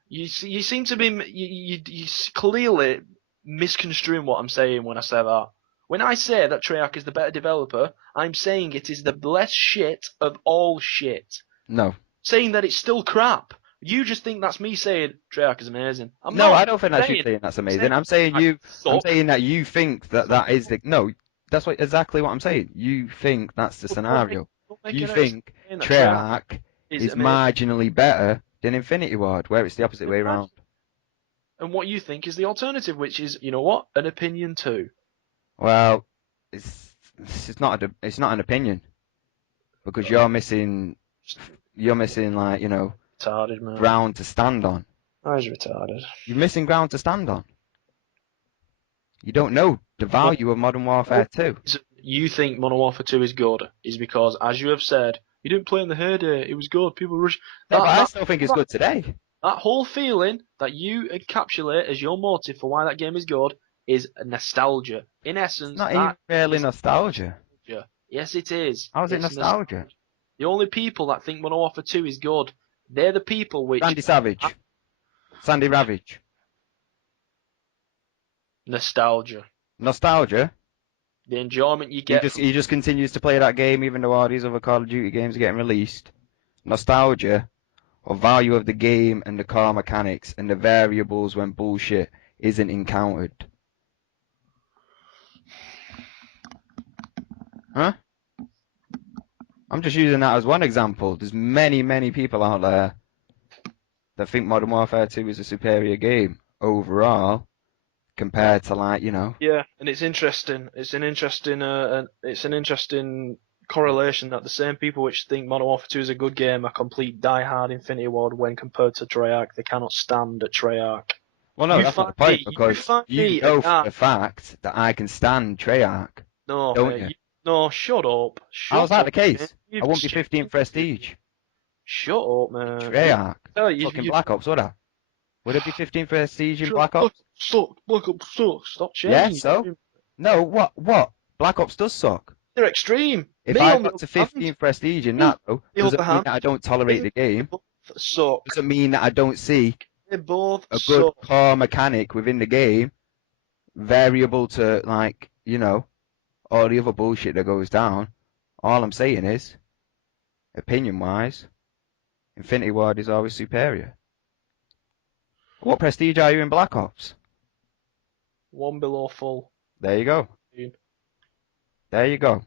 You seem to be you clearly misconstruing what I'm saying when I say that. When I say that Treyarch is the better developer, I'm saying it is the less shit of all shit. No. Saying that it's still crap. You just think that's me saying Treyarch is amazing. I'm No, not I don't think that's you saying. saying that's amazing. Saying I'm saying Treyarch I'm suck. saying that you think that is the, no, that's exactly what I'm saying. You think that's the scenario. Don't make You it out of think saying that Treyarch Treyarch is is amazing. marginally better than Infinity Ward, where it's the opposite way around. And what you think is the alternative, which is, you know what, an opinion too. Well, it's not an opinion because you're missing like, Retarded, man. ground to stand on. I was retarded. You're missing ground to stand on. You don't know the value of Modern Warfare 2. You think Modern Warfare 2 is good is because, as you have said, you didn't play in the heyday. It was good. People rush. No, but I still think it's good today. That whole feeling that you encapsulate as your motive for why that game is good is nostalgia. In essence, It's not even really nostalgia. Yes, it is. How is it It's nostalgia? The only people that think Modern Warfare 2 is good, they're the people which Sandy Savage. Sandy Ravage. nostalgia. Nostalgia? The enjoyment you get. He just continues to play that game even though all these other Call of Duty games are getting released. Nostalgia, or value of the game and the car mechanics and the variables when bullshit isn't encountered. Huh? I'm just using that as one example. There's many, many people out there that think Modern Warfare 2 is a superior game overall compared to Yeah, and it's interesting. It's an interesting correlation that the same people which think Modern Warfare 2 is a good game are complete die-hard Infinity Ward when compared to Treyarch. They cannot stand at Treyarch. Well, no, that's not the point, because you know for the a fact that I can stand Treyarch, don't you? No, shut up. How's that the case? Man. I won't be 15 prestige. Shut up, man. Treyarch. You, Fucking Black Ops, would I? Would it be 15 prestige in Black Ops? Ops? Black Ops sucks. Stop Yeah, changing. so? No, what? Black Ops does suck. They're extreme. If I got to 15 prestige in that, though, doesn't mean that I don't tolerate the game. Suck. Doesn't mean that I don't see They both a good suck. core mechanic within the game, variable to, all the other bullshit that goes down. All I'm saying is, opinion-wise, Infinity Ward is always superior. What prestige are you in Black Ops? One below full. There you go. There you go.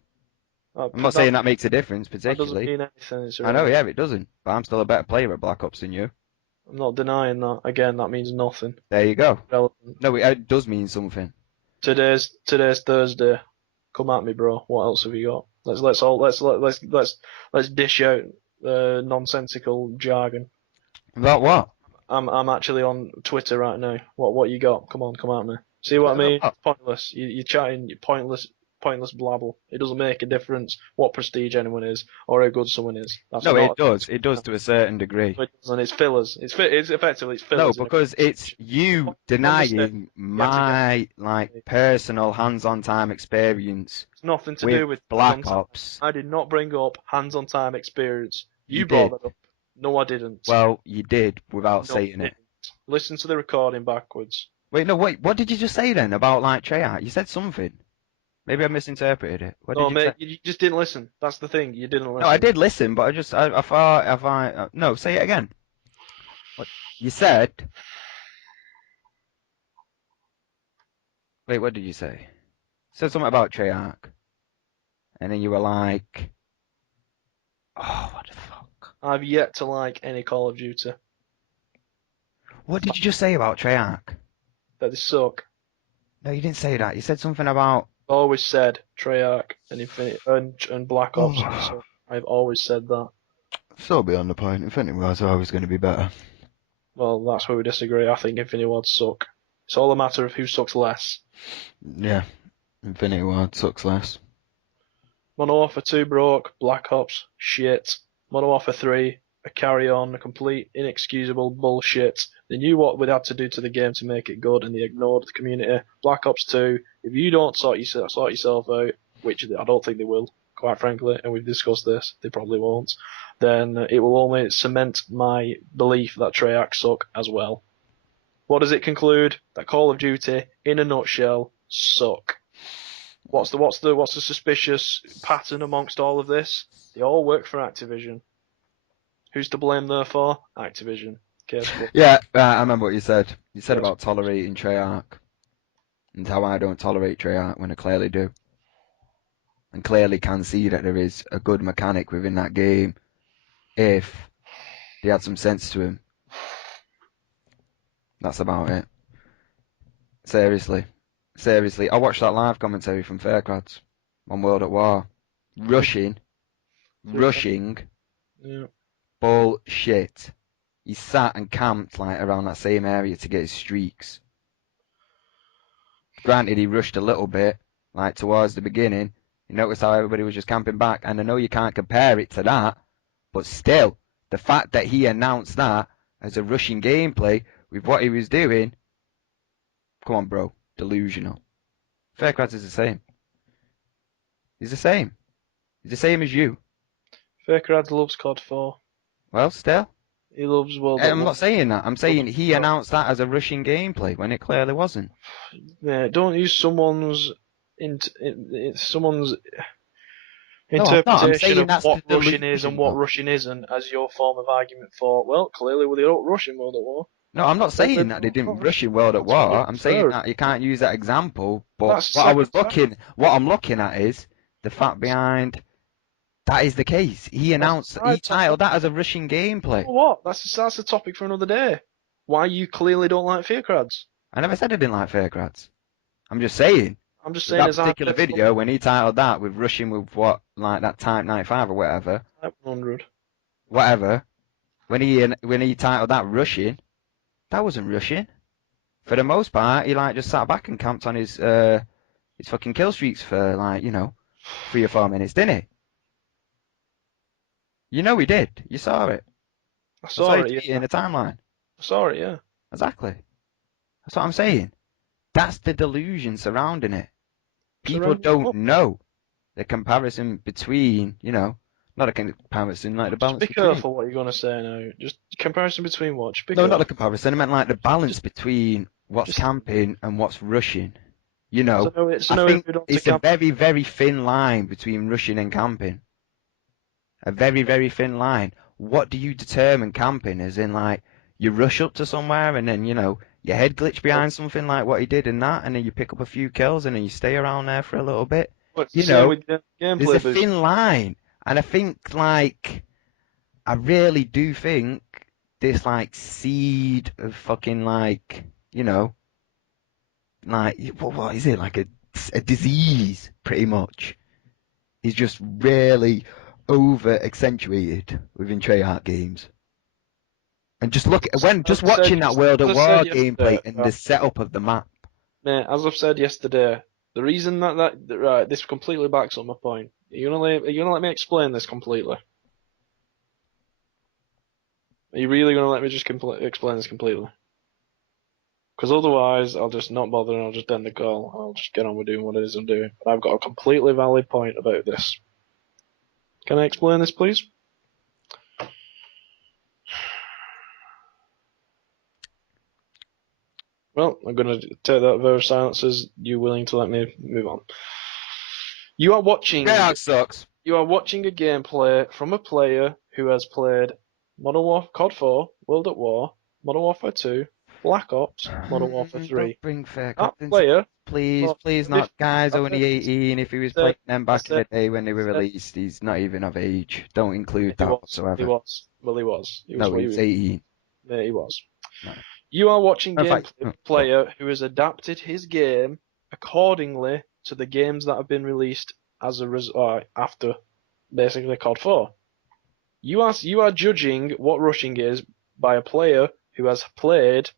I'm not saying that makes a difference particularly. That doesn't mean anything. I know, yeah, it doesn't. But I'm still a better player at Black Ops than you. I'm not denying that. Again, that means nothing. There you go. Relevant. No, it does mean something. Today's Thursday. Come at me, bro. What else have you got? Let's dish out nonsensical jargon. About what? I'm actually on Twitter right now. What you got? Come on, come at me. See what I mean? What? Pointless. You're chatting. You're pointless blabble. It doesn't make a difference what prestige anyone is or how good someone is. That's No, it not. does. It does to a certain degree. It doesn't. It's fillers. It's effectively it's No, fillers. because it's you You understand? denying You have to get. my like personal hands-on time experience It's nothing to with do with Black hands-on time. Ops. I did not bring up hands-on time experience. You You brought did. that up. No, I didn't. Well, you did without No, I saying it. didn't. Listen to the recording backwards. Wait, no, wait. What did you just say then about like Treyarch? You said something. Maybe I misinterpreted it. What No, did you say? mate, you just didn't listen. That's the thing. You didn't No, I listen. did listen, but I thought, have I? No, say it again. What you said? Wait, what did you say? You said something about Treyarch, and then you were like, "Oh, what the fuck? I've yet to like any Call of Duty. What did you just say about Treyarch?" That they suck. No, you didn't say that. You said something about. Always said Treyarch and Infinity and Black Ops. So I've always said that. Still beyond the point. Infinity Ward's always going to be better. Well, that's where we disagree. I think Infinity Ward suck. It's all a matter of who sucks less. Yeah, Infinity Ward sucks less. Modern Warfare 2 broke. Black Ops shit. Modern Warfare 3 a carry on, a complete inexcusable bullshit. They knew what we'd had to do to the game to make it good, and they ignored the community. Black Ops 2, if you don't sort yourself out, which I don't think they will, quite frankly, and we've discussed this, they probably won't, then it will only cement my belief that Treyarch suck as well. What does it conclude? That Call of Duty, in a nutshell, suck. What's the suspicious pattern amongst all of this? They all work for Activision. Who's to blame therefore? Activision. Case closed. Yeah, I remember what you said. You said Yes. about tolerating Treyarch and how I don't tolerate Treyarch when I clearly do, and clearly can see that there is a good mechanic within that game if they had some sense to him. That's about it. Seriously. I watched that live commentary from Faircrads on World at War. Rushing. Yeah. Bullshit. He sat and camped like around that same area to get his streaks. Granted, he rushed a little bit, like towards the beginning. You notice how everybody was just camping back, and I know you can't compare it to that, but still, the fact that he announced that as a rushing gameplay with what he was doing, come on, bro, delusional. Faircrads is the same. He's the same. He's the same as you. Fakerad loves CoD 4. Well, still. He loves World at I'm War. not saying that. I'm saying he announced that as a rushing gameplay when it clearly wasn't. Yeah, don't use someone's someone's No, I'm not. I'm interpretation saying of that's what the rushing is and delusion, what though. rushing isn't as your form of argument for, well, clearly they don't rush in World at War. No, I'm not saying that they didn't rush in World at That's what War. you're I'm saying referring that you to. can't use that example. But That's the second time. what I'm looking at is the fact behind that is the case. He That's announced, the he side titled topic. that as a rushing gameplay. For what? That's the topic for another day. Why you clearly don't like Fakercrads. I never said I didn't like Faircrads. I'm just saying I'm just with saying that as particular hypothetical video when he titled that with rushing with what like that Type 95 or Type 100. whatever. When he titled that rushing, that wasn't rushing. For the most part, he like just sat back and camped on his fucking kill streaks for like 3 or 4 minutes, didn't he? You know he did. You saw it. I I saw saw you it, tweeting yeah. in the timeline. I saw it, yeah. Exactly. That's what I'm saying. That's the delusion surrounding it. People Surrounding don't what? know the comparison between, not a comparison, like the Just balance be between. careful what you're going to say now. Just comparison between what? Just be No, not careful. the comparison. I meant like the balance Just, between what's just camping and what's rushing. so I no, think we don't to it's a camp. very, very thin line between rushing and camping. A very, very thin line. What do you determine camping? As in, like, you rush up to somewhere and then, your head glitch behind something like what he did in that, and then you pick up a few kills and then you stay around there for a little bit. But it's the You same know, with there's a gameplay boost. thin line. And I think, like, I really do think this, like, seed of fucking, like, like, what is it? Like a disease, pretty much, is just really over accentuated within Treyarch games. And just look As when just I said, watching that World at as I War said yesterday, gameplay and the setup of the map. mate, as I've said yesterday, the reason that right, this completely backs up my point. Are you gonna let me explain this completely? Are you really gonna let me just explain this completely? Because otherwise, I'll just not bother and I'll just end the call. I'll just get on with doing what it is I'm doing. But I've got a completely valid point about this. Can I explain this, please? Well, I'm gonna take that vote of silence as you willing to let me move on. You are watching. Yeah, it sucks. You are watching a gameplay from a player who has played Modern Warfare CoD 4, World at War, Modern Warfare 2, Black Ops, Modern Warfare Don't 3. bring fair That captains. player, Please, well, please if not. Guy's I only 18. If he was said, playing them I back in said, the day when they I were said, released, he's not even of age. Don't include he that was, he whatsoever. was, well, he was, he was No, what he he was was, 18. yeah, he was. No. You are watching In fact, gameplay of a player who has adapted his game accordingly to the games that have been released as a after basically CoD 4. You are judging what rushing is by a player who has played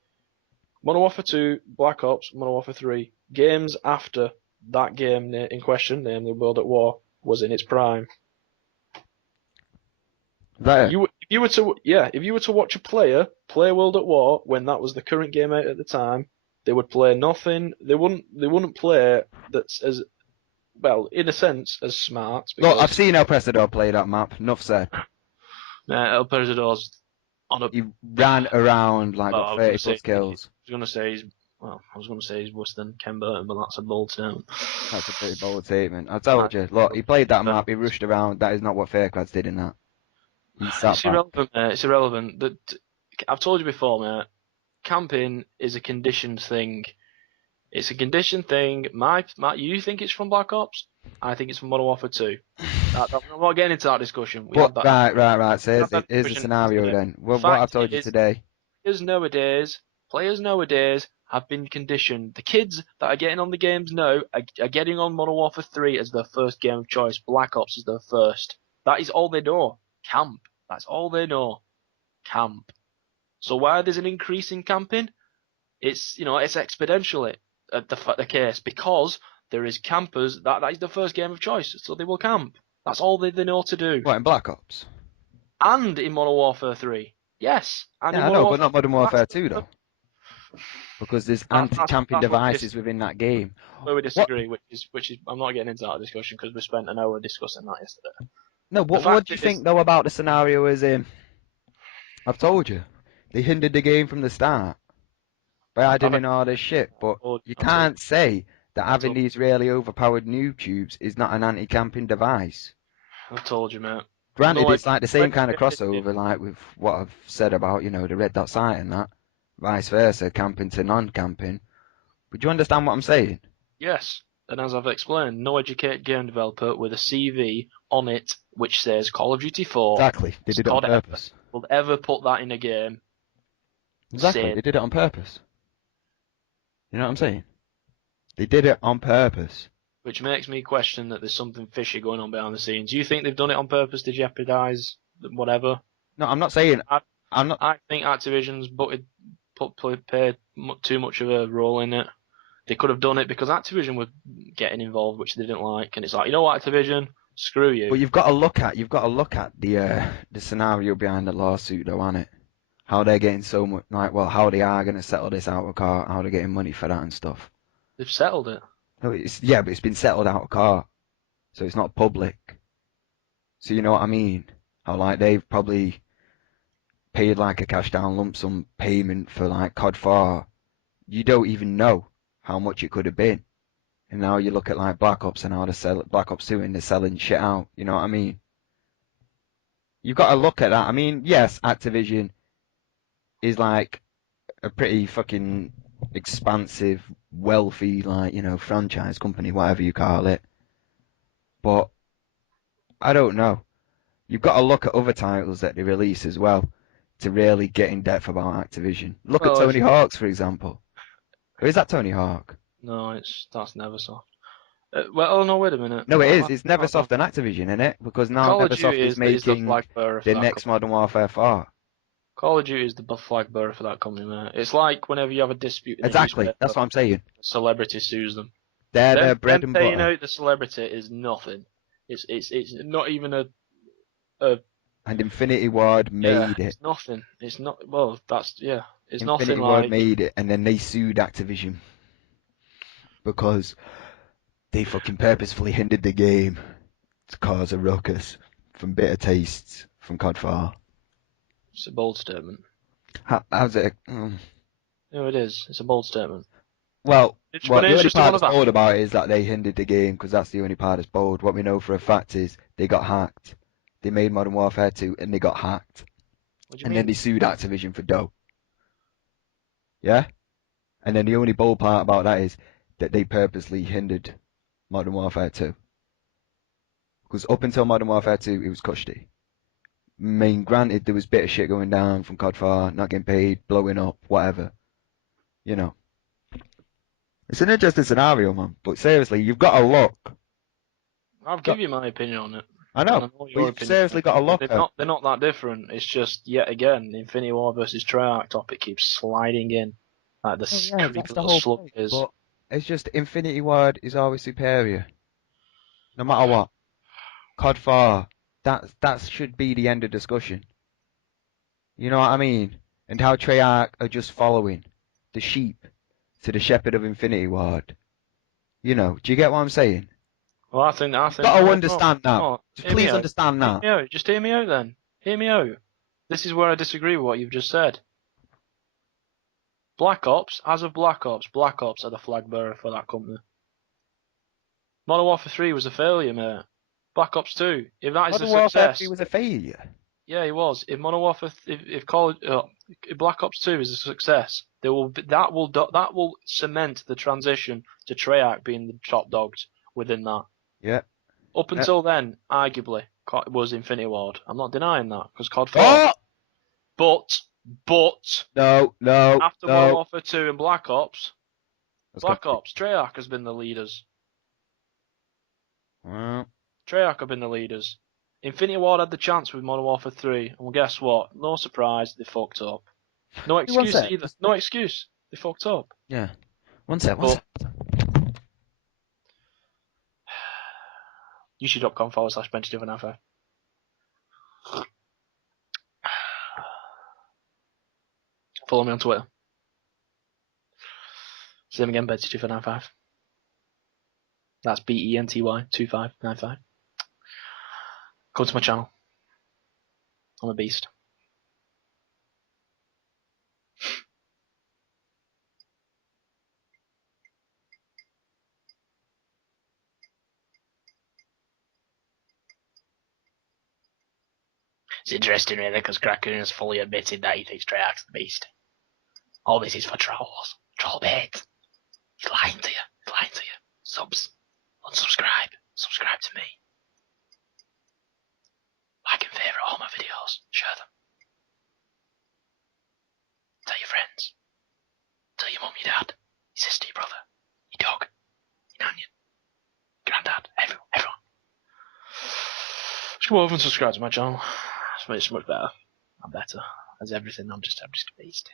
Modern Warfare 2, Black Ops, Modern Warfare 3 games after that game in question, namely World at War, was in its prime. that If you were to watch a player play World at War when that was the current game out at the time, they would play nothing. They wouldn't play that's as well, in a sense, as smart look, I've because seen El Presador play that map. Enough said. El Pesador's on a. He ran around like Well, got 30 plus kills. I was gonna say he's worse than Ken Burton, but that's a bold term. That's a pretty bold statement. I told you. Look, he played that map. He rushed around. That is not what Fairclads did in that. He sat It's back. irrelevant, mate. It's irrelevant. I've told you before, mate. Camping is a conditioned thing. It's a conditioned thing. You think it's from Black Ops? I think it's from Modern Warfare 2. I'm not getting into that discussion. But right. So We had that here's the discussion scenario yesterday. then. The Well, what I've fact told you is, today. players nowadays have been conditioned. The kids that are getting on the games now are getting on Modern Warfare 3 as their first game of choice. Black Ops is their first. That is all they know. Camp. That's all they know. Camp. So why there's an increase in camping? It's exponentially the case because there is campers that is the first game of choice, so they will camp. That's all they know to do. What, in Black Ops? And in Modern Warfare 3, yes, and in Yeah, I Modern know, but Warfare not Modern 3, Warfare 2 though. Because there's anti-camping that's devices within that game. where we What? disagree, which is I'm not getting into that discussion because we spent an hour discussing that yesterday. No, The what fact do you is, think though about the scenario is I've told you. They hindered the game from the start by adding in all this shit, but you can't say that having these really overpowered noob tubes is not an anti-camping device. I've told you, mate. Granted, No, it's like the same kind of educated. crossover, like with what I've said about, the red dot sight and that, vice versa, camping to non-camping. But do you understand what I'm saying? Yes, and as I've explained, no educated game developer with a CV on it which says Call of Duty 4 Exactly, they did it on COD purpose. will ever put that in a game. Exactly, they did it on purpose. You know what I'm saying? They did it on purpose. Which makes me question that there's something fishy going on behind the scenes. Do you think they've done it on purpose to jeopardize whatever? No, I'm not saying. I'm not. I think Activision's played too much of a role in it. They could have done it because Activision were getting involved, which they didn't like, and it's like, you know what, Activision, screw you. But you've got to look at the scenario behind the lawsuit, though, isn't it? How they're getting so much, like, well, how they are going to settle this out of court, how they're getting money for that and stuff. They've settled it. No, but it's been settled out of court, so it's not public. So you know what I mean? How like they've probably paid like a cash down lump sum payment for like COD 4. You don't even know how much it could have been. And now you look at like Black Ops and how they sell Black Ops 2 and they're selling shit out. You know what I mean? You've got to look at that. I mean, yes, Activision is like a pretty fucking expansive, wealthy, like, franchise company, whatever you call it. But I don't know. You've got to look at other titles that they release as well to really get in depth about Activision. Look at Tony Hawk's, for example. Or is that Tony Hawk? No, that's Neversoft. Oh no, wait a minute. No, it is. It's Neversoft and Activision, isn't it? Because now Call of Neversoft Duty is is the making flag bearer the for that next Modern Warfare 4. Call of Duty is the flag bearer for that company, mate. It's like whenever you have a dispute in a Exactly. newspaper, That's what I'm saying. a celebrity sues them. They're Them, their bread them and paying butter. out the celebrity is nothing. It's not even a And Infinity Ward yeah. made it. It's nothing. It's not. Well, that's yeah. It's nothing Infinity Ward like. made it, and then they sued Activision because they fucking purposefully hindered the game to cause a ruckus from bitter tastes from CoD 4. It's a bold statement. How's it? No, it is. It's a bold statement. Well, But the it's only just a part one that's of that. bold about it is that they hindered the game, because that's the only part that's bold. What we know for a fact is they got hacked. They made Modern Warfare 2 and they got hacked. What do you And then mean? they sued Activision for dough. Yeah? And then the only bold part about that is that they purposely hindered Modern Warfare 2. Because up until Modern Warfare 2, it was cushy. I mean, granted, there was a bit of shit going down from COD 4, not getting paid, blowing up, whatever. You know. It's an interesting scenario, man. But seriously, you've got to look. I'll give you my opinion on it. I And I know, know but your you've opinion on seriously it. got to But look at. they're not that different. It's just yet again, the Infinity War versus Treyarch topic keeps sliding in. Like the Oh yeah, creepy that's the little whole slug point. is. But it's just Infinity Ward is always superior, no matter what. COD 4, that should be the end of discussion. You know what I mean? And how Treyarch are just following the sheep to the shepherd of Infinity Ward. You know, do you get what I'm saying? Well, I think You've got to no, understand that. no. Just Hear me please out. understand Hear that. me out. Just hear me out then. Hear me out. This is where I disagree with what you've just said. Black Ops, as of Black Ops are the flag bearer for that company. Modern Warfare 3 was a failure, mate. Black Ops 2, if that is a Modern Warfare 3 success, was a failure. yeah, it was. If Modern Warfare, if Black Ops 2 is a success, that will cement the transition to Treyarch being the top dogs within that. Yeah. Up until then, arguably, it was Infinity Ward. I'm not denying that because COD 4. Oh! But No, no, after Modern no. Warfare 2 and Black Ops, Let's go. Treyarch has been the leaders. Well, Treyarch have been the leaders. Infinity Ward had the chance with Modern Warfare 3, and well, guess what? No surprise, they fucked up. No one excuse sec. either. No excuse. They fucked up. Yeah. One sec. But youtube.com/bench295. Follow me on Twitter. Same again, bench295. That's BENTY 2595. Come to my channel. I'm a beast. It's interesting, really, because Kraken has fully admitted that he thinks Treyarch's the beast. All this is for trolls. Troll bait. He's lying to you. He's lying to you. Subs. Unsubscribe. Subscribe to me. Like and favourite all my videos. Share them. Tell your friends. Tell your mum, your dad, your sister, your brother, your dog, your nan, your granddad, everyone. Just come over and subscribe to my channel. It's much better. I'm better. As everything, I'm just a beast.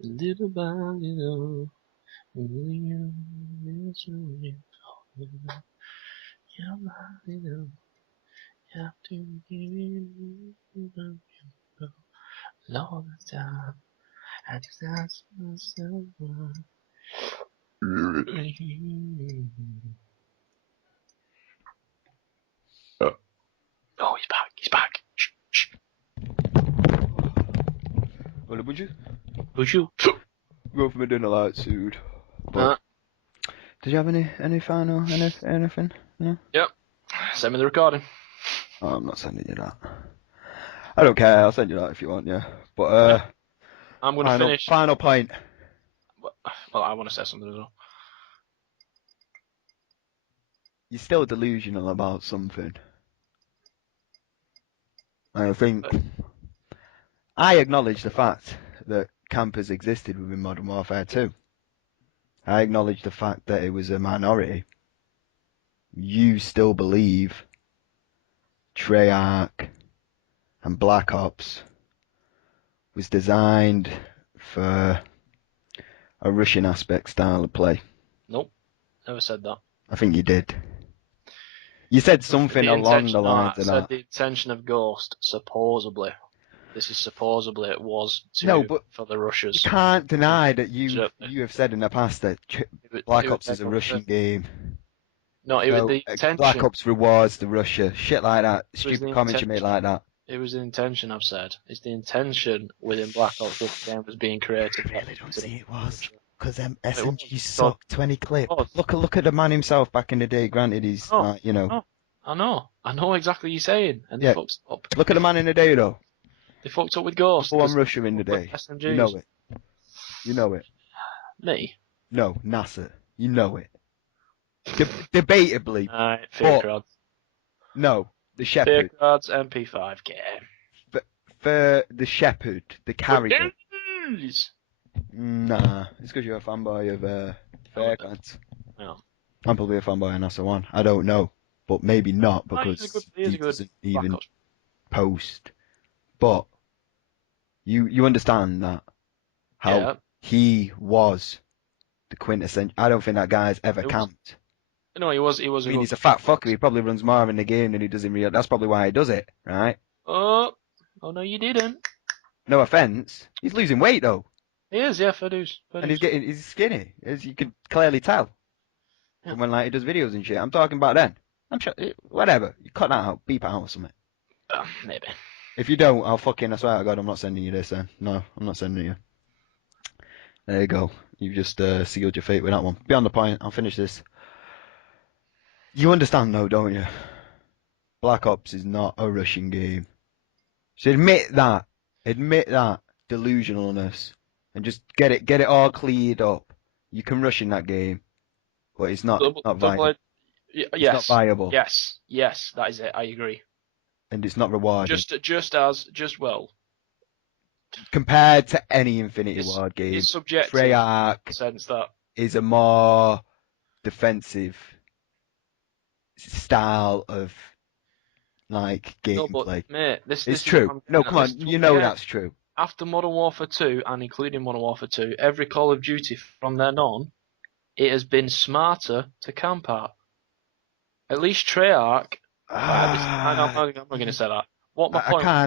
Little by little, you have to Lord, the time I just ask myself. Oh, he's back. He's back. Shh, shh. well, would you Would you? go for my dinner light soon? But did you have any final anything? No. Yep. Send me the recording. Oh, I'm not sending you that. I don't care. I'll send you that if you want. Yeah. But Yeah. I'm going to finish. final point. Well, I want to say something as well. You're still delusional about something. I think I acknowledge the fact that campers existed within Modern Warfare 2. I acknowledge the fact that it was a minority. You still believe Treyarch and Black Ops was designed for a Russian aspect style of play. Nope, never said that. I think you did. You said something along the lines of that. I said the intention of Ghost, supposedly. This is supposedly it was for the Russians. You can't deny that you have said in the past that Black Ops is a Russian game. No, it was the intention. Black Ops rewards the Russia. Shit like that. Stupid comments you make like that. It was the intention, I've said. It's the intention within Black Ops that the game was being created. I really don't see it was. Because SMG sucked 20 clip. Look at the man himself back in the day. Granted, he's, you know. I know exactly what you're saying. And they fucked up. Look at the man in the day, though. They fucked up with Ghost. One Russia in the day. SMGs. You know it. You know it. Me? No, NASA. You know it. Debatably. Fake rods. No, the Shepherd. Fake rods MP5 game. For the Shepherd, the carrier. Nah, it's because you're a fanboy of fake rods. No. I'm probably a fanboy of NASA 1. I don't know. But maybe not because he doesn't even post. But you understand that how he was the quintessential. I don't think that guy's ever camped. No, he was. I mean, he's a fat fucker. He probably runs more in the game than he does in real. That's probably why he does it, right? Oh no, you didn't. No offense. He's losing weight though. He is, yeah, fair dues. And he's skinny, as you can clearly tell. Yeah. From when he does videos and shit. I'm talking about then. I'm sure. Whatever. You cut that out. Beep it out or something. Maybe. If you don't, I swear to God, I'm not sending you this then. No, I'm not sending you. There you go. You've just sealed your fate with that one. Beyond the point, I'll finish this. You understand though, don't you? Black Ops is not a Russian game. So admit that. Admit that delusionalness. And just get it all cleared up. You can rush in that game. But it's not viable. Yes. It's not viable. Yes, that is it. I agree. And it's not rewarding. Compared to any Infinity Ward game, it's subjective. Treyarch sense that is a more defensive style of gameplay. No, mate, it's true. No, come on, you know that's true. After Modern Warfare 2, and including Modern Warfare 2, every Call of Duty from then on, it has been smarter to camp at. At least Treyarch. I'm not going to say that.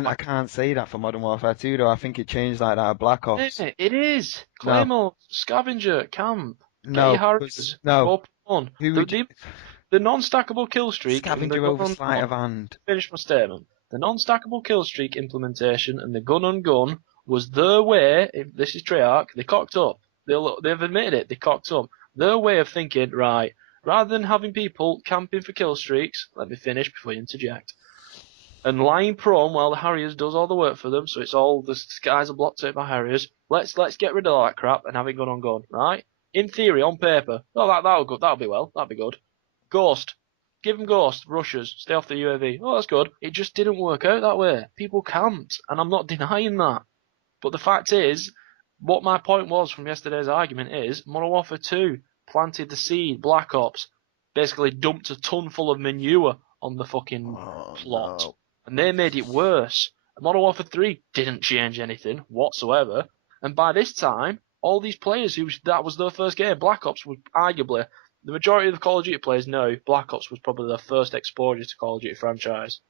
I can't say that for Modern Warfare 2 though. I think it changed like that at Black Ops. It is. Claymore, Scavenger, Camp, no, Harris, no. The non-stackable kill streak. Scavenger over sleight of hand. Finish my statement. The non-stackable kill streak implementation and the gun on gun was their way. If this is Treyarch, they cocked up. They've admitted it. They cocked up. Their way of thinking, right? Rather than having people camping for kill streaks, let me finish before you interject. And lying prone while the Harriers does all the work for them, so it's all the skies are blocked out by Harriers. Let's get rid of all that crap and have it gun on gun, right? In theory, on paper, that'll be well, that'll be good. Ghost, give them Ghost, Russians, stay off the UAV. Oh, that's good. It just didn't work out that way. People camped, and I'm not denying that. But the fact is, what my point was from yesterday's argument is, Modern Warfare 2 planted the seed. Black Ops basically dumped a ton full of manure on the fucking plot. No. And they made it worse. Modern Warfare 3 didn't change anything whatsoever. And by this time, all these players that was their first game, Black Ops was arguably, the majority of the Call of Duty players know Black Ops was probably their first exposure to Call of Duty franchise.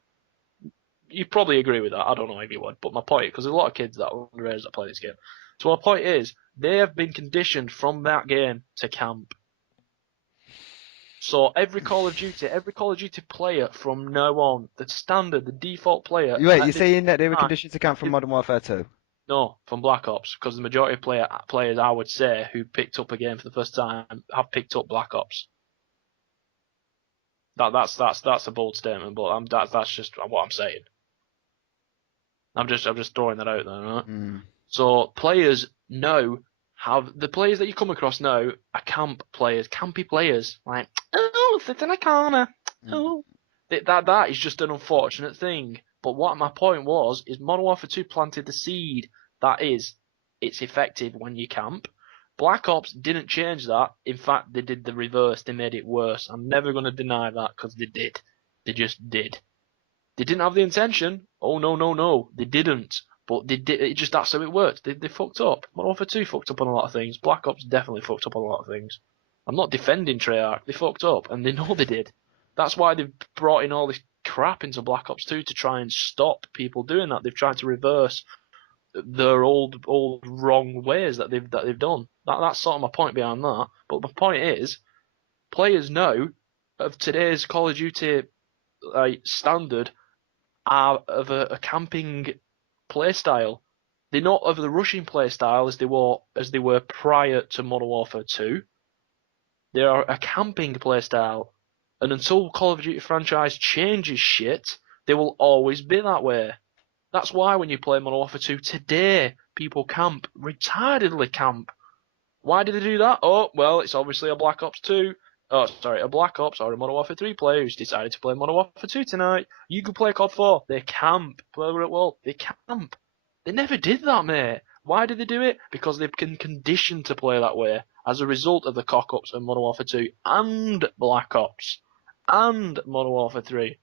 You probably agree with that. I don't know if you would. But my point, because there's a lot of kids that are underage that play this game. So my point is, they have been conditioned from that game to camp. So every Call of Duty player from now on, the standard, the default player. Wait, you're saying that they were conditioned to camp from Modern Warfare 2? No, from Black Ops, because the majority of players, I would say, who picked up a game for the first time, have picked up Black Ops. That's a bold statement, but that's just what I'm saying. I'm just throwing that out there, right? Mm. So players know how the players that you come across now are campy players. Like, oh, sit in a corner. Oh, that is just an unfortunate thing. But what my point was is Modern Warfare 2 planted the seed. That is, it's effective when you camp. Black Ops didn't change that. In fact, they did the reverse. They made it worse. I'm never going to deny that because they did. They just did. They didn't have the intention. Oh no, no, no, they didn't. But they did. It just that's how it worked. They fucked up. Modern Warfare 2 fucked up on a lot of things. Black Ops definitely fucked up on a lot of things. I'm not defending Treyarch. They fucked up, and they know they did. That's why they've brought in all this crap into Black Ops 2 to try and stop people doing that. They've tried to reverse their old wrong ways that they've done. That's sort of my point behind that. But my point is, players know of today's Call of Duty standard are of a camping playstyle. They're not of the rushing playstyle as they were prior to Modern Warfare 2. They are a camping playstyle, and until Call of Duty franchise changes shit, they will always be that way. That's why when you play Modern Warfare 2 today, people camp, retardedly camp. Why did they do that? Oh, well, it's obviously a Black Ops 2. Oh, sorry, a Black Ops or a Modern Warfare 3 player who's decided to play Modern Warfare 2 tonight. You can play CoD 4. They camp. Play at World. They camp. They never did that, mate. Why did they do it? Because they've been conditioned to play that way as a result of the cock-ups of Modern Warfare 2 and Black Ops and Modern Warfare 3.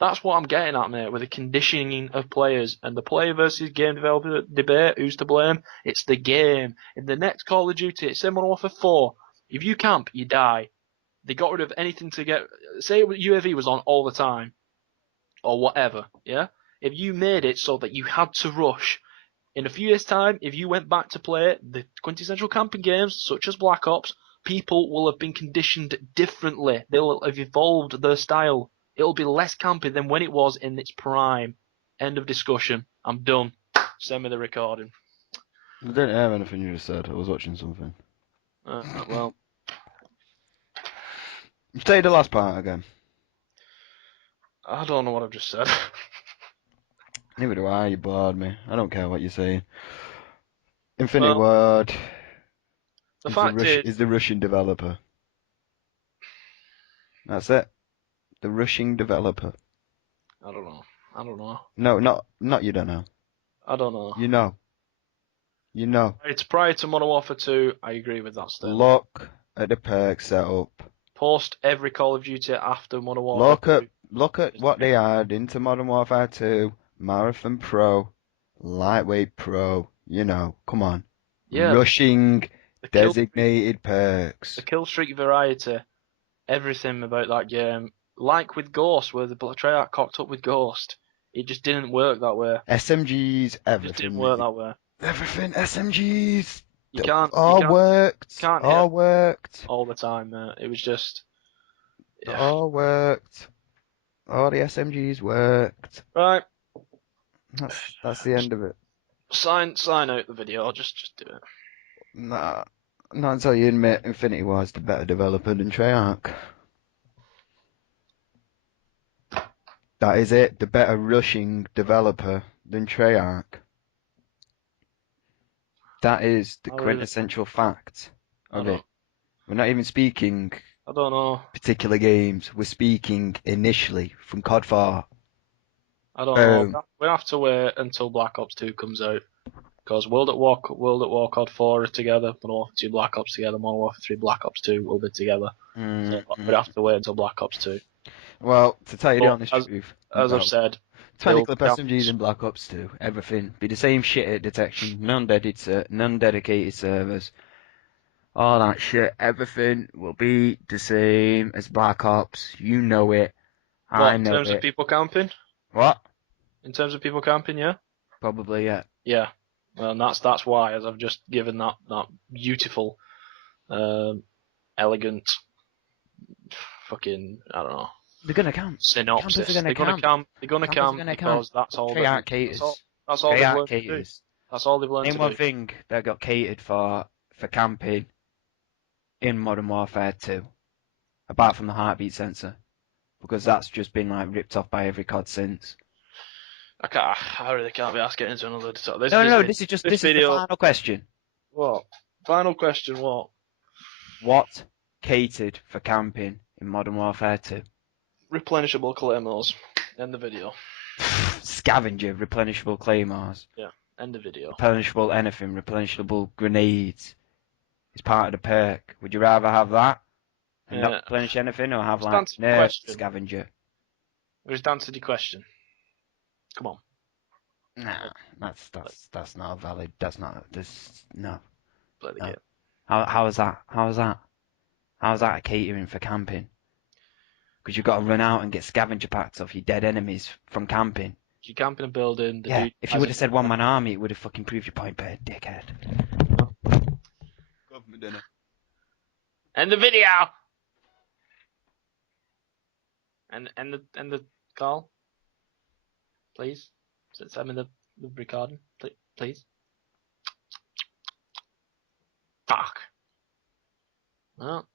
That's what I'm getting at, mate, with the conditioning of players and the player versus game developer debate. Who's to blame? It's the game. In the next Call of Duty, it's Modern Warfare 4. If you camp, you die. They got rid of anything to get. Say UAV was on all the time, or whatever, yeah? If you made it so that you had to rush, in a few years' time, if you went back to play the quintessential camping games, such as Black Ops, people will have been conditioned differently. They'll have evolved their style. It'll be less campy than when it was in its prime. End of discussion. I'm done. Send me the recording. I didn't hear anything you just said. I was watching something. Well, Say the last part again. I don't know what I've just said. Neither do I. You bored me. I don't care what you're saying. Infinity Well, Ward the fact is, is the Russian developer. That's it. The Russian developer. I don't know. I don't know. No, not you don't know. I don't know. You know. You know. It's prior to Modern Warfare 2. I agree with that statement. Look at the perk setup. Post every Call of Duty after Modern Warfare 2. Look at what they add into Modern Warfare 2. Marathon Pro, Lightweight Pro. You know, come on. Yeah, Rushing the kill, designated perks. the kill streak variety, everything about that game. Like with Ghost, where the Treyarch cocked up with Ghost, it just didn't work that way. SMGs, It just didn't work that way. everything. SMGs. You can't Worked. hit All worked. all the time, mate. It was just All worked. All the SMGs worked. right. That's the end of it. Sign out the video. Just do it. Nah, not until you admit Infinity Ward's the better developer than Treyarch. That is it. The better rushing developer than Treyarch. That is the quintessential fact of it. We're not even speaking I don't know. particular games. We're speaking initially from CoD 4. I don't know. We have to wait until Black Ops 2 comes out. Because World at War CoD 4 are together, Modern Warfare 2 Black Ops together, Modern Warfare 3 Black Ops 2 will be together. So we have to wait until Black Ops 2. Well, to tell you the honest truth, as I've said, 20 clip SMGs in Black Ops 2, everything. Be the same shit at detection, non-dedicated servers. All that shit, everything will be the same as Black Ops. You know it. I know it. In terms of people camping? What? In terms of people camping, yeah? Probably, yeah. Yeah. Well, and that's why, as I've just given that beautiful, elegant, fucking, I don't know. They're gonna camp. Synopsis. They're gonna camp because that's all. Treyarch caters. That's all they've learned to do. That's all they've learned to do. Name one thing that got catered for camping in Modern Warfare 2, apart from the heartbeat sensor, because that's just been like ripped off by every COD since. I really can't be asked getting into another detail. No. This is the video. final question. What? Final question. What? What catered for camping in Modern Warfare 2? Replenishable claymores. End the video. Scavenger, replenishable claymores, Yeah. End the video. replenishable anything, replenishable grenades. It's part of the perk. Would you rather have that and not Yeah. replenish anything, or have Just like answer the nerf question. scavenger? Just answer the question. Come on. Nah, that's not valid. That's not. This no. Play the No. game. How is that? How is that? How is that a catering for camping? Because you've got to run out and get scavenger packs off your dead enemies from camping. You camp in a building. Yeah, if you would have said one man army, it would have fucking proved your point better, dickhead. Government dinner. End the video. End the call. Please. Since I'm in the recording. Please. Fuck. Well.